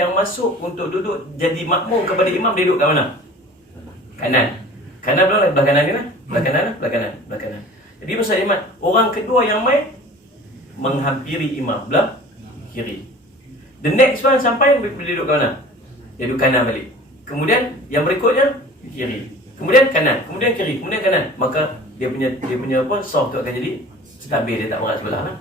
untuk duduk jadi makmum kepada imam, dia duduk kat mana? Kanan. Kanan belah kanan ni lah. Belah kanan. Jadi masa imam, orang kedua yang mai menghampiri imam belah kiri. The next one sampai dia duduk kat mana? Dia duduk kanan balik. Kemudian yang berikutnya kiri. Kemudian kanan, kemudian kiri, kemudian kanan. Maka dia punya apa? Soft tu akan jadi stabil, dia tak berat sebelah lah.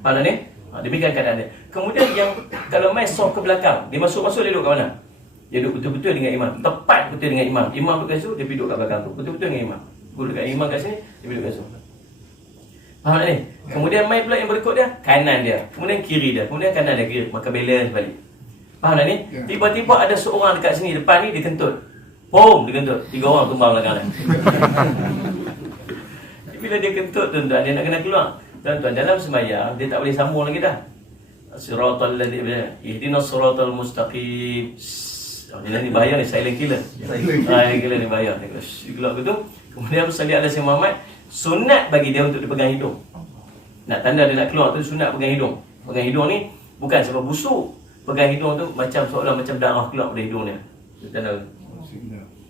Faham ni? Demikian keadaan dia. Kemudian yang kalau mai soft ke belakang, dia masuk dia duduk kat mana? Dia duduk betul-betul dengan imam. Tepat betul dengan imam. Imam duduk kat situ, dia duduk kat belakang tu. Betul-betul dengan imam. Duduk kat imam kat sini, dia duduk kat situ. Faham tak ni? Kemudian mai pula yang berikut dia, kanan dia. Kemudian kiri dia. Kemudian kanan dia kiri. Maka balance balik. Faham tak ni? Tiba-tiba ada seorang dekat sini, depan ni, dia kentut. Boom, dia kentut. 3 orang tumbang belakang dia. Bila dia kentut, tuan-tuan, dia nak kena keluar. Tuan-tuan, dalam sembahyang dia tak boleh sambung lagi dah. Siratal ladzina ihdinas siratal mustaqim. Ni bahaya ni, silent killer. Silent killer ni bahaya. Gelak gitu. Kemudian Salli ala Sayyidina Muhammad, sunat bagi dia untuk dipegang hidung. Nak tanda dia nak keluar tu sunat pegang hidung. Pegang hidung ni bukan sebab busuk. Pegang hidung tu macam seolah macam darah keluar dari hidung dia. Tanda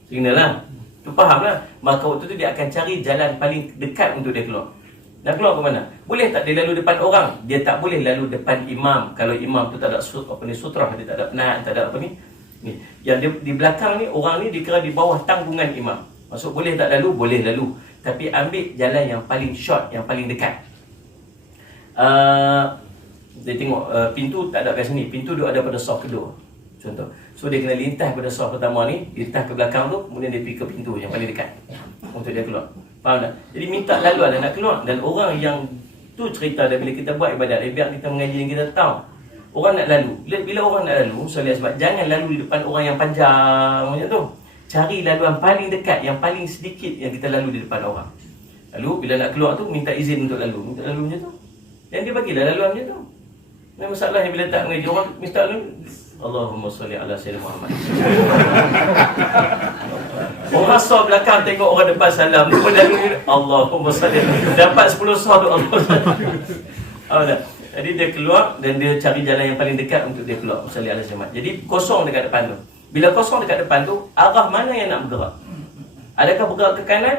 signal lah. Tu faham lah. Maka waktu tu dia akan cari jalan paling dekat untuk dia keluar. Nak keluar ke mana? Boleh tak dia lalu depan orang? Dia tak boleh lalu depan imam. Kalau imam tu tak ada sutrah, dia tak ada penat, tak ada apa ni. Ni, yang di belakang ni, orang ni dikira di bawah tanggungan imam. Maksud boleh tak lalu? Boleh lalu. Tapi ambil jalan yang paling short, yang paling dekat. Dia tengok pintu tak ada kat sini. Pintu dia ada pada saf kedua. Contoh. So dia kena lintas pada saf pertama ni, lintas ke belakang tu, kemudian dia pergi ke pintu yang paling dekat untuk dia keluar. Faham tak? Jadi minta lalu ada nak keluar. Dan orang yang tu cerita dia bila kita buat ibadat, biar kita mengaji dan kita tahu. Orang nak lalu. Bila orang nak lalu, soalan sebab jangan lalu di depan orang yang panjang macam tu. Cari laluan paling dekat, yang paling sedikit yang kita lalu di depan orang. Lalu bila nak keluar tu minta izin untuk lalu. Minta lalu macam tu. Dan dia bagilah laluan macam tu. Ini masalahnya bila tak mengaji orang minta lalu. Allahumma salli ala Sayyidina Muhammad. Orang sah belakang tengok orang depan salam, dia pun lalu Allahumma salli. Dapat 10 sah tu Allah. Jadi dia keluar dan dia cari jalan yang paling dekat untuk dia keluar. Salli ala Sayyidina. Jadi kosong dekat depan tu. Bila kosong dekat depan tu, arah mana yang nak bergerak? Adakah bergerak ke kanan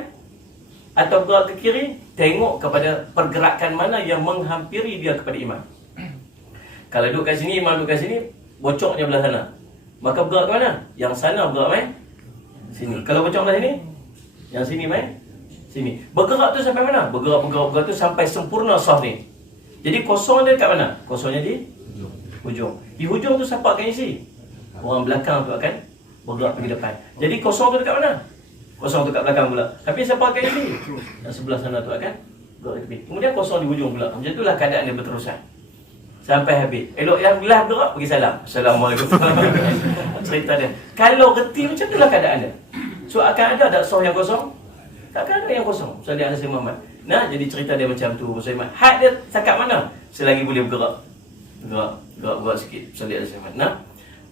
atau bergerak ke kiri? Tengok kepada pergerakan mana yang menghampiri dia kepada imam. Kalau duduk kat sini, imam duduk kat sini, bocoknya belah sana, maka bergerak ke mana? Yang sana bergerak main sini. Kalau bocok belah sini, yang sini main sini. Bergerak tu sampai mana? Bergerak tu sampai sempurna saf ni. Jadi kosong dia dekat mana? Kosongnya di hujung. Di hujung tu siapa akan isi? Orang belakang tu akan bergerak pergi depan. Jadi kosong tu dekat mana? Kosong tu kat belakang pula. Tapi siapa akan isi? Yang sebelah sana tu akan bergerak tepi. Kemudian kosong di hujung pula. Macam itulah keadaan dia berterusan sampai habis. Elok yang belah bergerak, pergi salam. Assalamualaikum. Cerita dia. Kalau reti macam itulah keadaan dia. So akan ada tak soh yang kosong? Takkan ada yang kosong. Salih alaihi Muhammad. Nah, jadi cerita dia macam tu. Muhammad. Had dia cakap mana? Selagi boleh bergerak. Gerak sikit. Salih alaihi Muhammad. Nah,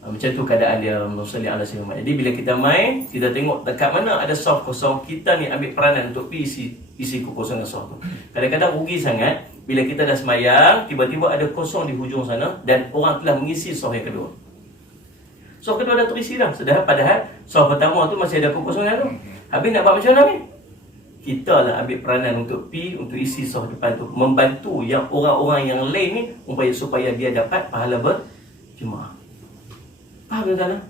macam tu keadaan dia. Salih alaihi Muhammad. Jadi bila kita main, kita tengok dekat mana ada soh kosong, kita ni ambil peranan untuk isi kekosongan soh tu. Kadang-kadang rugi sangat bila kita dah semayang, tiba-tiba ada kosong di hujung sana dan orang telah mengisi soh yang kedua. Soh kedua dah terisi dah. Padahal soh pertama tu masih ada kekosongan tu. Habis nak buat macam mana ni? Kita lah ambil peranan untuk isi soh depan tu, membantu yang orang-orang yang lain ni supaya dia dapat pahala berjemaah. Faham tuan-tuan?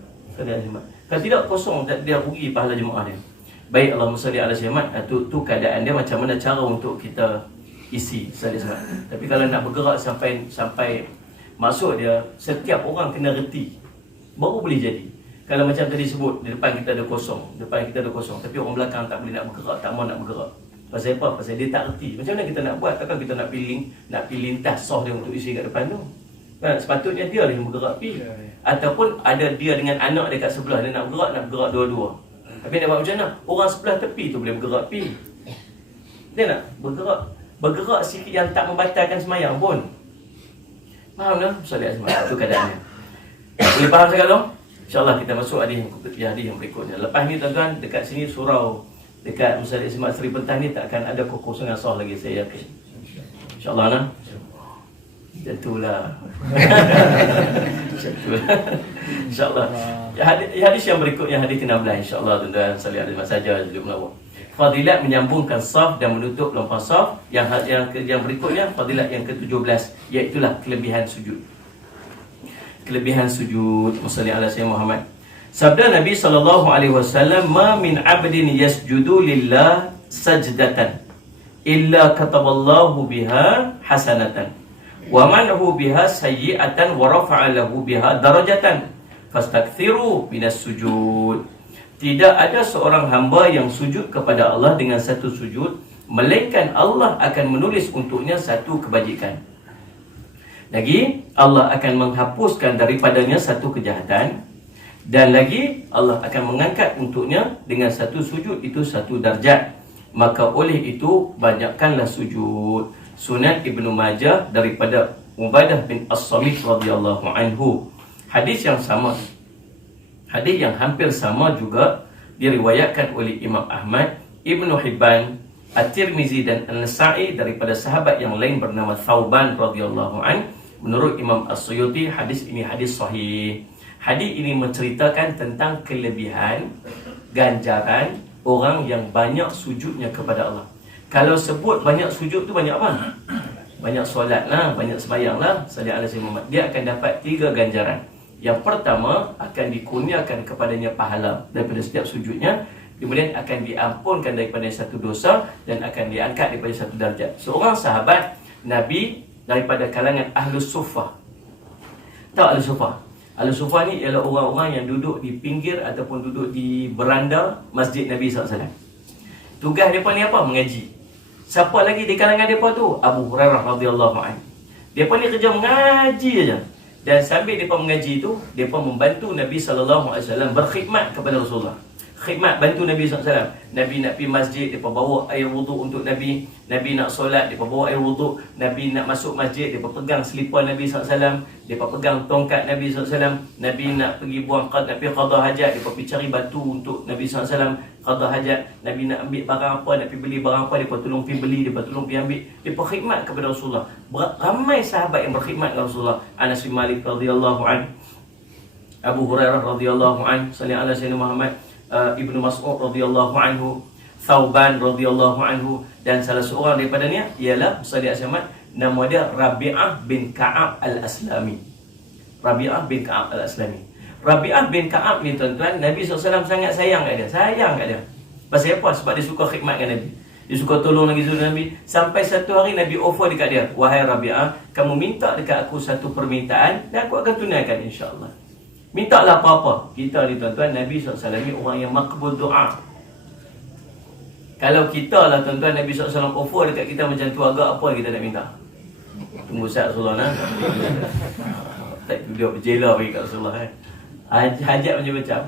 Kalau tidak kosong, dia rugi pahala jemaah dia. Baik, Allahumma salli ala Muhammad. Tu keadaan dia, macam mana cara untuk kita isi salli salat. Tapi kalau nak bergerak sampai maksud dia setiap orang kena reti, baru boleh jadi. Kalau macam tadi sebut, di depan kita ada kosong, tapi orang belakang tak boleh nak bergerak, tak mau nak bergerak. Pasal apa? Pasal dia tak reti. Macam mana kita nak buat? Takkan kita nak pergi lintas soh dia untuk isi kat depan tu. Kan? Sepatutnya dia yang bergerak pi. Ataupun ada dia dengan anak dia kat sebelah, dia nak bergerak dua-dua. Tapi nak buat macam mana? Orang sebelah tepi tu boleh bergerak pi. Dia nak bergerak sikit yang tak membatalkan semayang pun. Faham tak? Salih alaihi tu keadaannya. Boleh faham sekali dong? InsyaAllah kita masuk hadis yang berikutnya. Lepas ni tuan-tuan, dekat sini surau dekat Musallih Semak Seri Pentang ni tak akan ada kekosongan soh lagi, saya yakin. InsyaAllah nah. Macam itulah. InsyaAllah. Hadis yang berikutnya, hadis ke-16 insyaAllah tuan-tuan. Salih alaihi saja duduk melawak. Fadilat menyambungkan saf dan menutup lempang saf. Yang berikutnya fadilat yang ke-17, iaitulah kelebihan sujud. Kelebihan sujud. Wassallallahu ala sayyidina Muhammad. Sabda Nabi SAW, "Ma min 'abdin yasjudu lillah sajdatan illa kataballahu biha hasanatan wa manhu biha sayyi'atan wa rafa'a lahu biha darajatan fastakthiru minas sujud." Tidak ada seorang hamba yang sujud kepada Allah dengan satu sujud, melainkan Allah akan menulis untuknya satu kebajikan. Lagi, Allah akan menghapuskan daripadanya satu kejahatan. Dan lagi, Allah akan mengangkat untuknya dengan satu sujud itu satu darjat. Maka oleh itu, banyakkanlah sujud. Sunan Ibnu Majah daripada Ubadah bin As-Samit radhiyallahu anhu. Hadis yang sama, hadis yang hampir sama juga diriwayatkan oleh Imam Ahmad, Ibnu Hibban, At-Tirmizi dan An-Nasa'i daripada sahabat yang lain bernama Thauban radhiyallahu anhu. Menurut Imam As-Suyuti, hadis ini hadis sahih. Hadis ini menceritakan tentang kelebihan ganjaran orang yang banyak sujudnya kepada Allah. Kalau sebut banyak sujud tu banyak apa? Banyak solat lah, banyak sembahyang lah. Salih alaihi Muhammad. Dia akan dapat 3 ganjaran. Yang pertama, akan dikurniakan kepadanya pahala daripada setiap sujudnya. Kemudian akan diampunkan daripada satu dosa dan akan diangkat daripada satu darjat. Seorang sahabat Nabi daripada kalangan Ahlus Suffah. Tahu Ahlus Suffah? Ahlus Suffah ni ialah orang-orang yang duduk di pinggir ataupun duduk di beranda masjid Nabi SAW. Tugas mereka ni apa? Mengaji. Siapa lagi di kalangan mereka tu? Abu Hurairah radhiyallahu anhu. Mereka ni kerja mengaji saja. Dan sambil mereka mengaji tu, mereka membantu Nabi SAW berkhidmat kepada Rasulullah. Khidmat, bantu Nabi SAW. Nabi nak pergi masjid, mereka bawa air wuduk untuk Nabi. Nabi nak solat, mereka bawa air wuduk. Nabi nak masuk masjid, mereka pegang selipar Nabi SAW. Mereka pegang tongkat Nabi SAW. Nabi nak pergi buang nak pergi qada hajat, mereka pergi cari batu untuk Nabi SAW qada hajat. Nabi nak ambil barang apa, nak pergi beli barang apa, mereka tolong pergi beli, mereka tolong pergi ambil. Mereka khidmat kepada Rasulullah. Ramai sahabat yang berkhidmat kepada Rasulullah. Anas bin Malik radhiyallahu anhu, Abu Hurairah radhiyallahu anhu, salli ala sayyidina Muhammad, Ibnu Mas'ud radhiyallahu anhu, Thauban radhiyallahu anhu, dan salah seorang daripadanya ialah salli ala Muhammad, nama dia Rabi'ah bin Ka'ab al-Aslami. Rabi'ah bin Ka'ab al-Aslami. Rabi'ah bin Ka'ab ni tuan-tuan, Nabi SAW sangat sayang kat dia. Sayang kat dia. Pasal apa? Sebab dia suka khidmat dengan Nabi. Dia suka tolong lagi Nabi. Sampai satu hari Nabi offer dekat dia, wahai Rabi'ah, kamu minta dekat aku satu permintaan dan aku akan tunaikan insya-Allah. Mintalah apa-apa. Kita ni tuan-tuan, Nabi SAW ni orang yang makbul doa. Kalau kita lah tuan-tuan, Nabi SAW offer dekat kita macam tu, agak apa yang kita nak minta? Tunggu Ustaz Rasulullah nak. Tak duduk berjela bagi kat Rasulullah kan. Hajat macam-macam.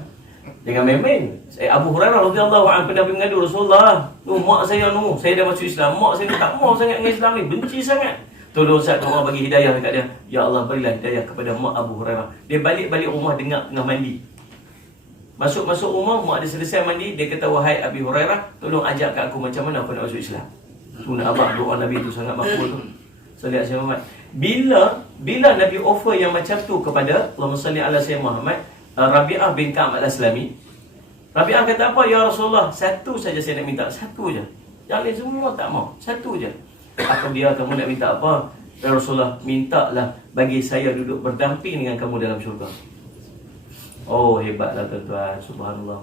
Jangan main-main. Abu Hurairah radhiyallahu anhu pernah pergi mengadu Rasulullah. Mak saya saya dah masuk Islam. Mak saya ni tak mau sangat dengan Islam ni, benci sangat. Tolong Ustaz, tolong bagi hidayah dekat dia. Ya Allah, berilah hidayah kepada mak Abu Hurairah. Dia balik rumah dengar tengah mandi. Masuk rumah, mak dia selesai mandi, dia kata, wahai Abi Hurairah, tolong ajak kat aku macam mana aku nak masuk Islam. Tu nak abang doa Nabi tu sangat makbul tu. Salli ala Muhammad. Bila Nabi offer yang macam tu kepada Allahumma salli ala sayyidina Muhammad, Rabi'ah bin Ka'ab al-Aslami, Rabi'ah kata apa? Ya Rasulullah, satu saja saya nak minta, satu je. Yang lain semua tak mau, satu je. Apa dia, kamu nak minta apa? Ya Rasulullah, mintalah bagi saya duduk berdamping dengan kamu dalam syurga. Oh, hebatlah tuan-tuan. Subhanallah.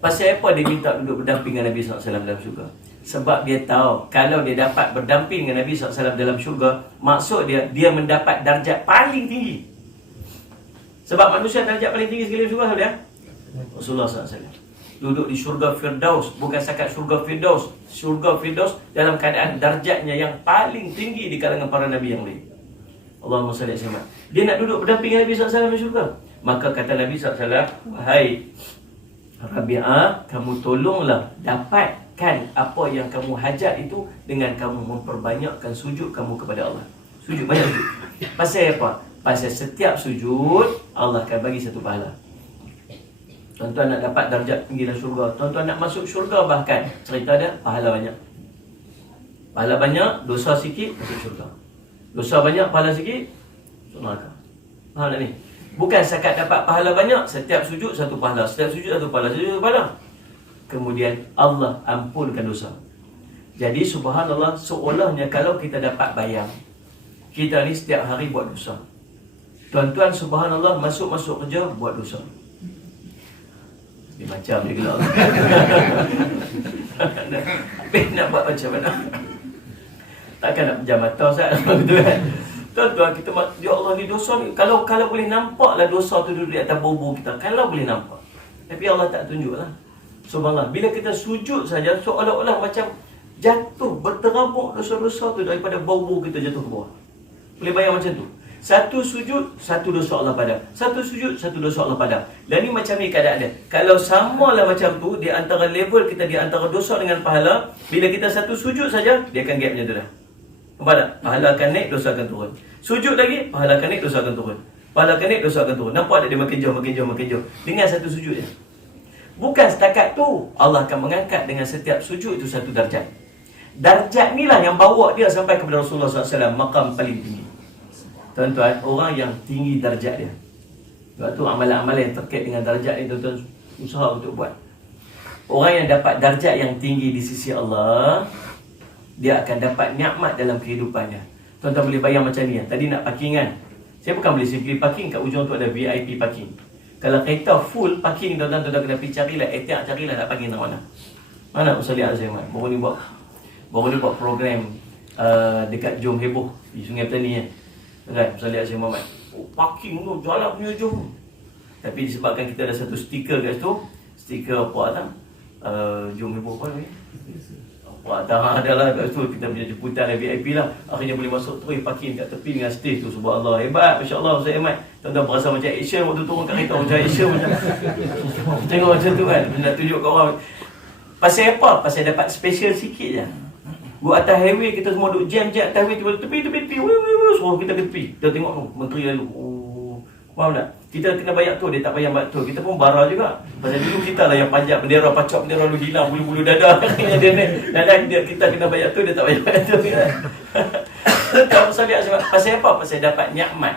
Pasal apa dia minta duduk berdamping dengan Nabi SAW dalam syurga? Sebab dia tahu kalau dia dapat berdamping dengan Nabi SAW dalam syurga, maksud dia mendapat darjat paling tinggi. Sebab manusia darjat paling tinggi sekali syurga dia Rasulullah SAW duduk di syurga Firdaus. Bukan sakat syurga Firdaus, syurga Firdaus dalam keadaan darjatnya yang paling tinggi di kalangan para Nabi yang lain. Allahumma salli alaihi wasallam. Dia nak duduk berdamping dengan Nabi SAW di syurga. Maka kata Nabi SAW, wahai Rabi'ah, kamu tolonglah dapatkan apa yang kamu hajat itu dengan kamu memperbanyakkan sujud kamu kepada Allah. Sujud, banyak sujud. Pasal apa? Pasal setiap sujud Allah akan bagi satu pahala. Tuan-tuan nak dapat darjat tinggi dalam syurga, tuan-tuan nak masuk syurga, bahkan cerita dia pahala banyak. Pahala banyak, dosa sikit, masuk syurga. Dosa banyak, pahala sikit, masuk neraka. Faham tak ni? Bukan sekat dapat pahala banyak, setiap sujud satu pahala, setiap sujud satu pahala, setiap sujud satu pahala. Kemudian Allah ampunkan dosa. Jadi subhanallah, seolahnya kalau kita dapat bayang, kita ni setiap hari buat dosa. Tuan-tuan subhanallah, masuk kerja buat dosa. Dia macam dia gelap. Nak buat macam mana? Takkan nak pejam mata Ustaz. Tuan-tuan, kita, ya Allah ni dosa ni, kalau boleh nampaklah dosa tu duduk di atas bobo kita, kalau boleh nampak. Tapi Allah tak tunjuklah. Subhanallah, bila kita sujud saja, seolah-olah macam jatuh, berterabuk dosa-dosa tu daripada bobo kita jatuh ke bawah. Boleh bayang macam tu? Satu sujud, satu dosa Allah padam. Satu sujud, satu dosa Allah padam. Dan ni macam ni keadaan dia. Kalau samalah macam tu, di antara level kita, di antara dosa dengan pahala, bila kita satu sujud saja, dia akan gap macam tu dah. Nampak tak? Pahala akan naik, dosa akan turun. Sujud lagi, pahala akan naik, dosa akan turun. Pahala akan naik, dosa akan turun. Nampak tak dia makin jauh. Dengan satu sujud je. Bukan setakat tu, Allah akan mengangkat dengan setiap sujud itu satu darjat. Darjat ni lah yang bawa dia sampai kepada Rasulullah SAW, maqam paling tinggi. Tuan-tuan, orang yang tinggi darjat dia. Sebab tu amalan-amalan yang terkait dengan darjat ni, tuan-tuan usaha untuk buat. Orang yang dapat darjat yang tinggi di sisi Allah, dia akan dapat nikmat dalam kehidupannya. Tuan-tuan boleh bayang macam ni. Tadi nak parking kan, saya bukan boleh simply parking, kat ujung tu ada VIP parking. Kalau kereta full parking, tuan-tuan kena pergi carilah, carilah nak parking nak mana. Mana Ustaz Azim? Baru ni buat program dekat Jom Heboh di Sungai Petani kan. Ustaz Azim Muhammad. Parking tu jalan punya jom. Tapi disebabkan kita ada satu stiker kat situ, stiker apa tak? Jom Heboh apa ni? Apa tak adalah kat situ, kita punya jemputan VIP lah. Akhirnya boleh masuk terus parking kat tepi dengan stage tu. Subhanallah, hebat, masya-Allah Ustaz Ahmad. Tuan-tuan berasa macam action waktu turun kat kereta, macam action macam. Tengok macam tu kan, nak tunjuk kat orang. Pasal apa? Pasal dapat special sikit je. Buat atas highway, kita semua duduk jam atas highway, tepi. Suruh kita ke tepi. Kita tengok tu, menteri lalu. Oh, faham tak? Kita kena bayar tu, dia tak bayar tu. Kita pun bara juga. Pasal dulu kita lah yang panjat bendera, pacak bendera lu hilang, bulu-bulu dada. Dia naik, kita kena bayar tu, dia tak bayar tu. Pasal apa? Pasal dapat nikmat.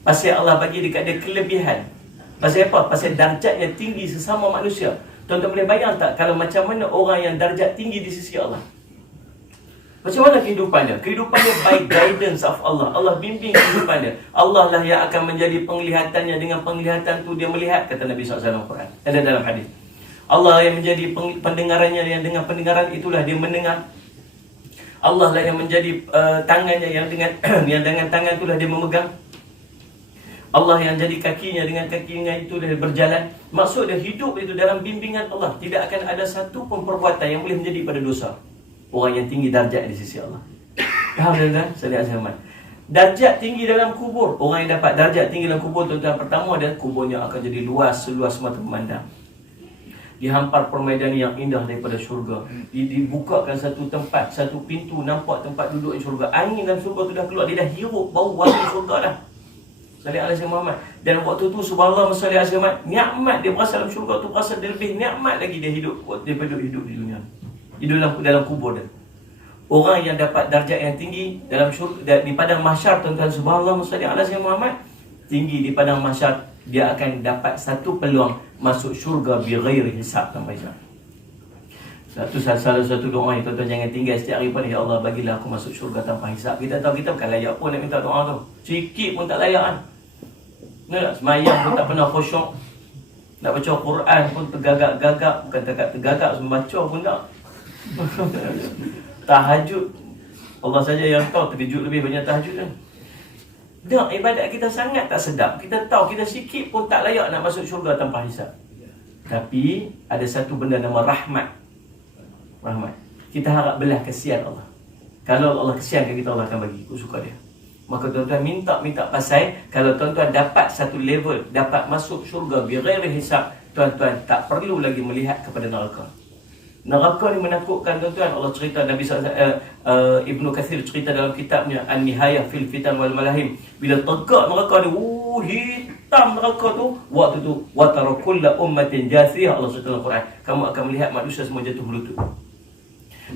Pasal Allah bagi dekat dia kelebihan. Pasal apa? Pasal darjatnya tinggi sesama manusia. Tuan-tuan boleh bayang tak kalau macam mana orang yang darjat tinggi di sisi Allah? Macam mana kehidupan dia? Kehidupan dia by guidance of Allah. Allah bimbing kehidupan dia. Allah lah yang akan menjadi penglihatannya. Dengan penglihatan tu dia melihat, kata Nabi SAW Quran. Ada dalam hadis. Allah yang menjadi pendengarannya, yang dengan pendengaran itulah dia mendengar. Allah lah yang menjadi tangannya, yang dengan yang dengan tangan itulah dia memegang. Allah yang jadi kakinya, dengan kakinya itu dia berjalan. Maksud dia hidup itu dalam bimbingan Allah. Tidak akan ada satu pun perbuatan yang boleh menjadi pada dosa. Orang yang tinggi darjat di sisi Allah. Faham tuan-tuan? Salih Azhaman. Darjat tinggi dalam kubur. Orang yang dapat darjat tinggi dalam kubur, tuan-tuan, pertama dia kuburnya akan jadi luas, seluas mata memandang. Dihampar permaidani yang indah daripada syurga. Dibukakan satu tempat, satu pintu, nampak tempat duduk di syurga. Angin dalam syurga tu dah keluar. Dia dah hirup bau wangi syurga dah. Salih alaihi Muhammad. Dan waktu tu subhanallah salih alaihi Muhammad, nikmat dia berasa dalam syurga tu, berasa dia lebih nikmat lagi dia hidup daripada hidup di dunia. Dalam kubur dia. Orang yang dapat darjat yang tinggi dalam syurga, di padang mahsyar, tuan-tuan, subhanallah salih alaihi Muhammad, tinggi di padang mahsyar, dia akan dapat satu peluang masuk syurga bi ghairi hisab tanpa hisab. Salah satu doa yang tuan-tuan jangan tinggal setiap hari pada, ya Allah bagilah aku masuk syurga tanpa hisab. Kita tahu kita bukan layak pun nak minta doa tu. Sikit pun tak layak kan. Nak semayang pun tak pernah khusyuk. Nak baca Quran pun tergagap-gagap, bukan tergagap membaca pun tak. Tahajud, Allah saja yang tahu, terkejut lebih banyak tahajud kan. Dah, ibadat kita sangat tak sedap. Kita tahu kita sikit pun tak layak nak masuk syurga tanpa hisab. Tapi ada satu benda nama rahmat. Rahmat. Kita harap belah kesian Allah. Kalau Allah kesiankan kita, Allah akan bagi. Aku suka dia. Maka tuan-tuan minta pasal, kalau tuan-tuan dapat satu level, dapat masuk syurga bi ghairi hisab, tuan-tuan tak perlu lagi melihat kepada neraka. Neraka ni menakutkan tuan-tuan. Allah cerita, Nabi Ibnu Kathir cerita dalam kitabnya An-Nihayah fil Fitan wal Malahim, bila tegak neraka ni, hitam neraka tu, waktu tu wa tara kullu ummatin jathiyah, Allah cerita dalam Quran, kamu akan melihat manusia semua jatuh melutut.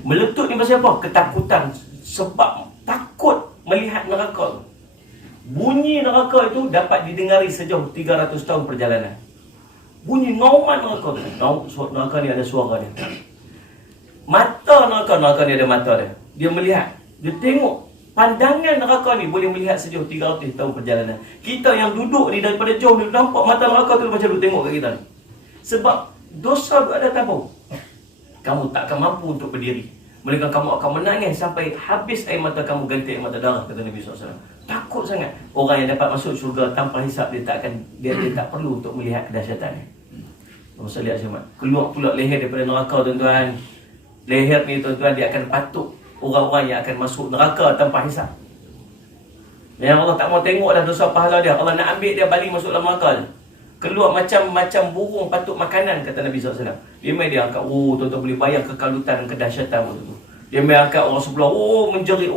Melutut ni pasal apa? Ketakutan. Sebab takut melihat neraka tu. Bunyi neraka itu dapat didengari sejauh 300 tahun perjalanan. Bunyi ngauman neraka tu. Neraka ni ada suara dia. Mata neraka ni ada mata dia. Dia melihat, dia tengok. Pandangan neraka ni boleh melihat sejauh 300 tahun perjalanan. Kita yang duduk ni daripada jauh ni nampak mata neraka tu macam duduk tengok kat kita ni. Sebab dosa tu ada tabung. Kamu tak akan mampu untuk berdiri. Melainkan kamu akan menangis sampai habis air mata kamu ganti air mata darah, kata Nabi SAW. Takut sangat. Orang yang dapat masuk syurga tanpa hisab, dia tak perlu untuk melihat kedahsyatannya. Keluar pula leher daripada neraka, tuan-tuan. Leher ni, tuan-tuan, dia akan patuk orang-orang yang akan masuk neraka tanpa hisab. Yang Allah tak mau tengok dah dosa pahala dia. Allah nak ambil dia balik masuk dalam neraka. Keluar macam burung patuk makanan, kata Nabi SAW. Dia main dia angkat, tuan-tuan boleh bayang kekalutan dan kedahsyatan waktu tu. Dia main angkat orang sebelah, menjerit,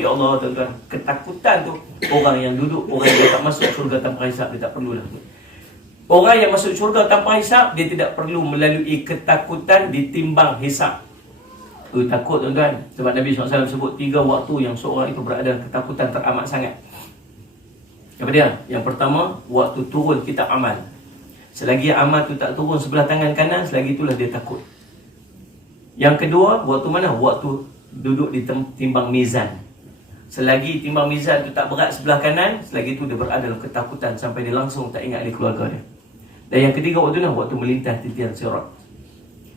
ya Allah, tuan-tuan. Ketakutan tu, orang yang duduk, orang yang tak masuk syurga tanpa hisab, dia tak perlulah. Orang yang masuk syurga tanpa hisab, dia tidak perlu melalui ketakutan ditimbang hisab. Takut, tuan-tuan. Sebab Nabi SAW sebut 3 waktu yang seorang itu berada dalam ketakutan teramat sangat. Apa dia? Yang pertama, waktu turun kitab amal. Selagi amal tu tak turun sebelah tangan kanan, selagi itulah dia takut. Yang kedua, waktu mana? Waktu duduk di timbang mizan. Selagi timbang mizan tu tak berat sebelah kanan, selagi itu dia berada dalam ketakutan sampai dia langsung tak ingat ahli keluarga dia. Dan yang ketiga waktu mana? Waktu melintas titian sirat.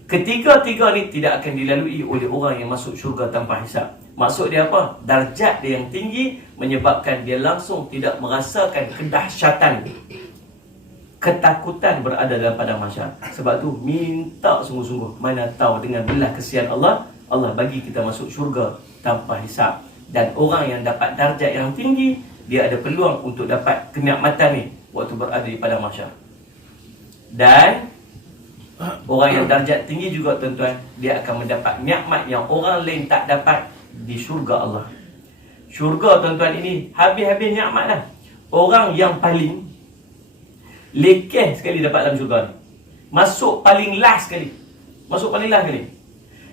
Ketiga-tiga ni tidak akan dilalui oleh orang yang masuk syurga tanpa hisab. Maksud dia apa? Darjat dia yang tinggi menyebabkan dia langsung tidak merasakan kedahsyatan, ketakutan berada dalam padang mahsyar. Sebab tu minta sungguh-sungguh. Mana tahu dengan belah kesian Allah, Allah bagi kita masuk syurga tanpa hisab. Dan orang yang dapat darjat yang tinggi, dia ada peluang untuk dapat kenikmatan ni waktu berada di padang mahsyar. Dan orang yang darjat tinggi juga, tuan-tuan, dia akan mendapat nikmat yang orang lain tak dapat di syurga Allah. Syurga, tuan-tuan, ini habis-habis nikmat lah. Orang yang paling lekeh sekali dapat dalam syurga ni, masuk paling last sekali,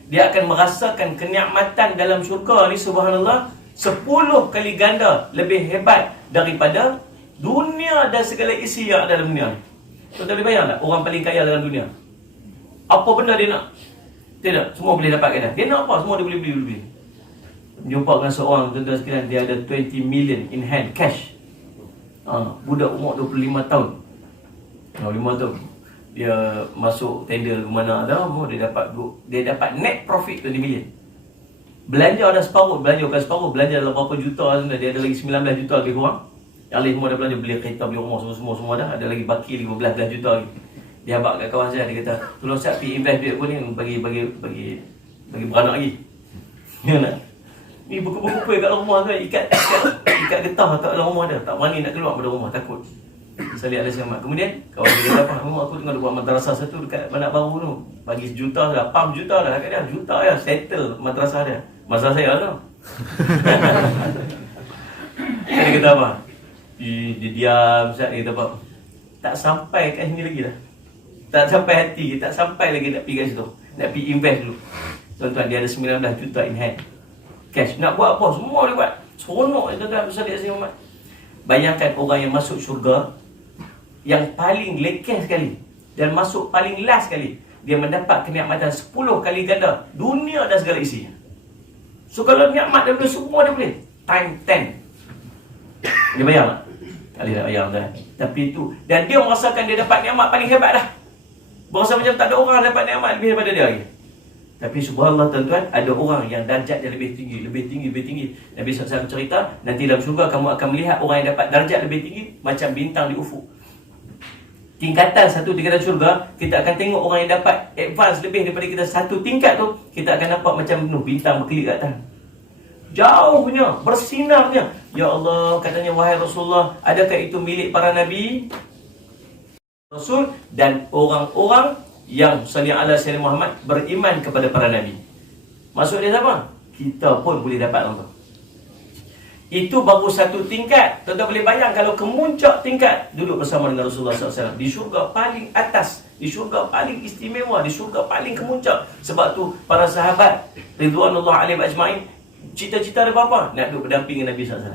dia akan merasakan kenikmatan dalam syurga ni, subhanallah, 10 kali ganda lebih hebat daripada Dunia dan segala isi yang ada dalam dunia. Tuan-tuan boleh bayang tak? Orang paling kaya dalam dunia, apa benda dia nak? Tidak, semua boleh dapatkan dah. Dia nak apa? Semua dia boleh beli. Jumpa dengan seorang, tuan-tuan sekalian, dia ada 20 million in hand cash. Budak umur 25 tahun. 5 tahun. Dia masuk tender ke mana ada, dia dapat net profit 20 million. Belanja ada separuh, belanja dalam berapa juta sebenarnya. Dia ada lagi 19 juta lebih kurang. Yang lain semua dah belanja, beli kereta, beli rumah, semua dah. Ada lagi baki 15 juta lagi. Dia habaq kat kawan saya, dia kata, tolong saya pergi invest duit aku ni, bagi beranak lagi. Ya nak? Ni buku-buku kat dalam rumah tu, ikat getah kat dalam rumah dia. Tak berani nak keluar pada rumah, takut. Salih alaihi wasallam. Kemudian kawan dia kata apa? Aku tengah buat madrasah satu dekat Bandar Baru tu. Bagi sejuta dah, pam juta dah kat dia. Juta ya, settle madrasah dia. Madrasah saya tu. Dia kata apa? Dia diam, dia kata apa? Tak sampai kat sini lagi dah. Tak sampai hati, tak sampai lagi nak pergi kat situ. Nak pergi invest dulu. Tuan-tuan, dia ada 19 juta in hand cash. Nak buat apa? Semua dia buat. Seronok tuan-tuan besar dia Muhammad. Bayangkan orang yang masuk syurga, yang paling lekeh sekali dan masuk paling last sekali, dia mendapat kenikmatan 10 kali ganda dunia dan segala isinya. So kalau nikmat dia boleh, semua dia boleh time 10. Dia bayang tak? Tak boleh nak bayang kan? Tapi itu, dan dia merasakan dia dapat nikmat paling hebat dah. Berasa macam tak ada orang dapat nikmat lebih daripada dia lagi. Tapi subhanallah tuan-tuan, ada orang yang darjat dia lebih tinggi. Nabi SAW cerita, nanti dalam syurga kamu akan melihat orang yang dapat darjat lebih tinggi macam bintang di ufuk. Tingkatan syurga, kita akan tengok orang yang dapat advance lebih daripada kita satu tingkat tu, kita akan nampak macam bintang berkelip kat atas. Jauhnya, bersinarnya. Ya Allah, katanya, wahai Rasulullah, adakah itu milik para Nabi, Rasul dan orang-orang yang sallallahu alaihi wasallam Muhammad beriman kepada para Nabi. Maksud dia apa? Kita pun boleh dapat orang tu. Itu baru satu tingkat. Tuan-tuan boleh bayang kalau kemuncak tingkat, duduk bersama dengan Rasulullah SAW di syurga paling atas, di syurga paling istimewa, di syurga paling kemuncak. Sebab tu para sahabat ridwanullah alaihim ajma'in, cita-cita dia apa? Nak duduk berdamping dengan Nabi SAW.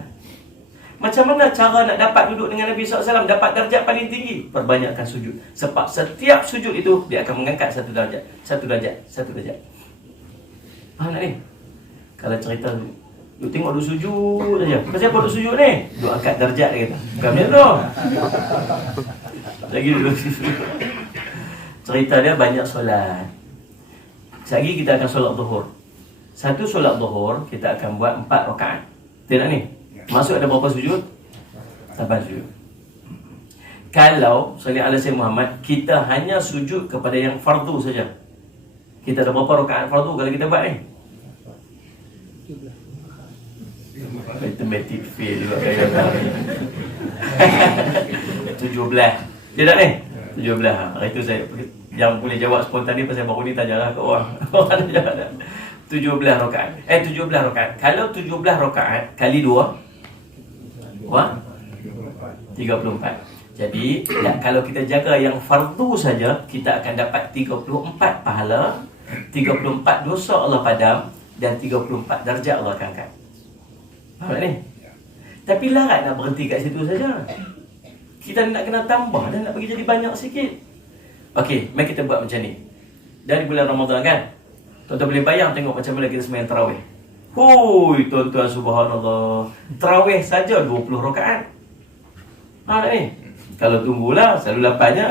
Macam mana cara nak dapat duduk dengan Nabi SAW, dapat darjat paling tinggi? Perbanyakkan sujud. Sebab setiap sujud itu, dia akan mengangkat satu darjat. Faham tak ni? Kalau cerita lu tengok duk sujud saja. Pasal apa duk sujud ni? Duk angkat darjat dia kata. Bukan macam tu. Lagi duduk cerita dia banyak solat. Sekali kita akan solat zuhur. Satu solat zuhur kita akan buat 4 rakaat. Tengok ni. Masuk ada berapa sujud? 8 sujud. Kalau sallallahu alaihi wasallam Muhammad, kita hanya sujud kepada yang fardu saja. Kita ada berapa rakaat fardu kalau kita buat ni? Matematik fail juga kayak 17. Tidak ni? 17. Hari tu saya yang boleh jawab spontan ni pasal baru ni tanyalah ke orang. Orang dah jawab. 17 rakaat. 17 rakaat. Kalau 17 rakaat kali 2 34. Jadi kalau kita jaga yang fardu saja, kita akan dapat 34 pahala, 34 dosa Allah padam, dan 34 darjat Allah akan angkat. Faham tak ni? Tapi larat nak berhenti kat situ saja. Kita nak kena tambah dan nak bagi jadi banyak sikit. Okey, mari kita buat macam ni. Dari bulan Ramadan kan, tuan-tuan boleh bayang tengok macam mana kita sembahyang tarawih. Hui, tuan-tuan subhanallah. Tarawih saja 20 rakaat. Ni. Kalau tunggulah, selalu 8 je.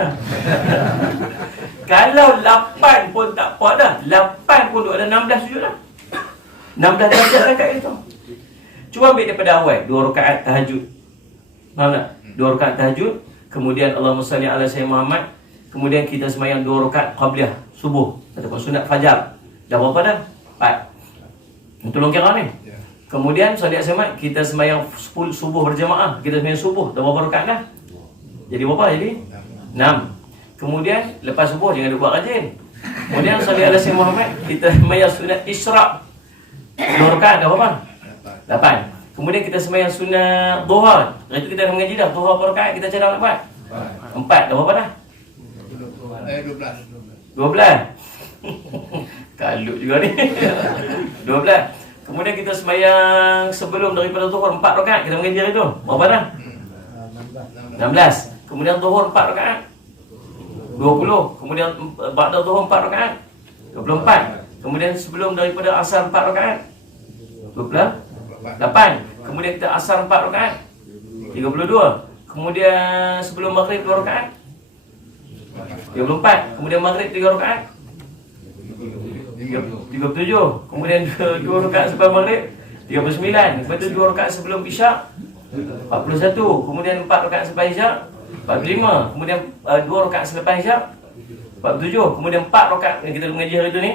Kalau 8 pun tak apa dah. 8 pun ada 16 sujud dah. 16 darjat dah kat itu. Cuba ambil daripada awal 2 rakaat tahajud. Faham tak? 2 rakaat tahajud, kemudian Allahumma salli ala sayyidina Muhammad, kemudian kita sembahyang 2 rakaat qabliyah subuh ataupun sunat fajar. Dah berapa dah? 4. Tolong kira ni. Kemudian solat Jumaat kita sembahyang subuh berjamaah. Kita sembahyang subuh dah berapa rakaat dah? Jadi berapa jadi? 6. Kemudian lepas subuh jangan buat rajin. Kemudian solat ala sayyidina Muhammad kita sembahyang sunat Isra'. 2 rakaat dah berapa? 8. Kemudian kita sembahyang sunat Duha. Hari tu kita dah mengaji dah. Duha berapa rakaat kita cadang dapat? 4. Dah berapa dah? 12. Kalut juga ni. 12. Kemudian kita sembahyang sebelum daripada zuhur 4 rakaat kita mengaji hari tu. Berapa dah? 16. Kemudian zuhur 4 rakaat. 20. Kemudian ba'da zuhur 4 rakaat. 24. Kemudian sebelum daripada asar 4 rakaat. 28. Kemudian kita asar 4 rakaat. 32. Kemudian sebelum maghrib 2 rakaat. 34. Kemudian maghrib 3 rakaat. 37. Kemudian 2 rakaat sebelum maghrib. 39. Lepas tu 2 rakaat sebelum isyak. 41. Kemudian 4 rakaat selepas isyak. 45. Kemudian 2 rakaat selepas isyak. 47. Kemudian 4 rakaat yang kita mengaji hari tu ni,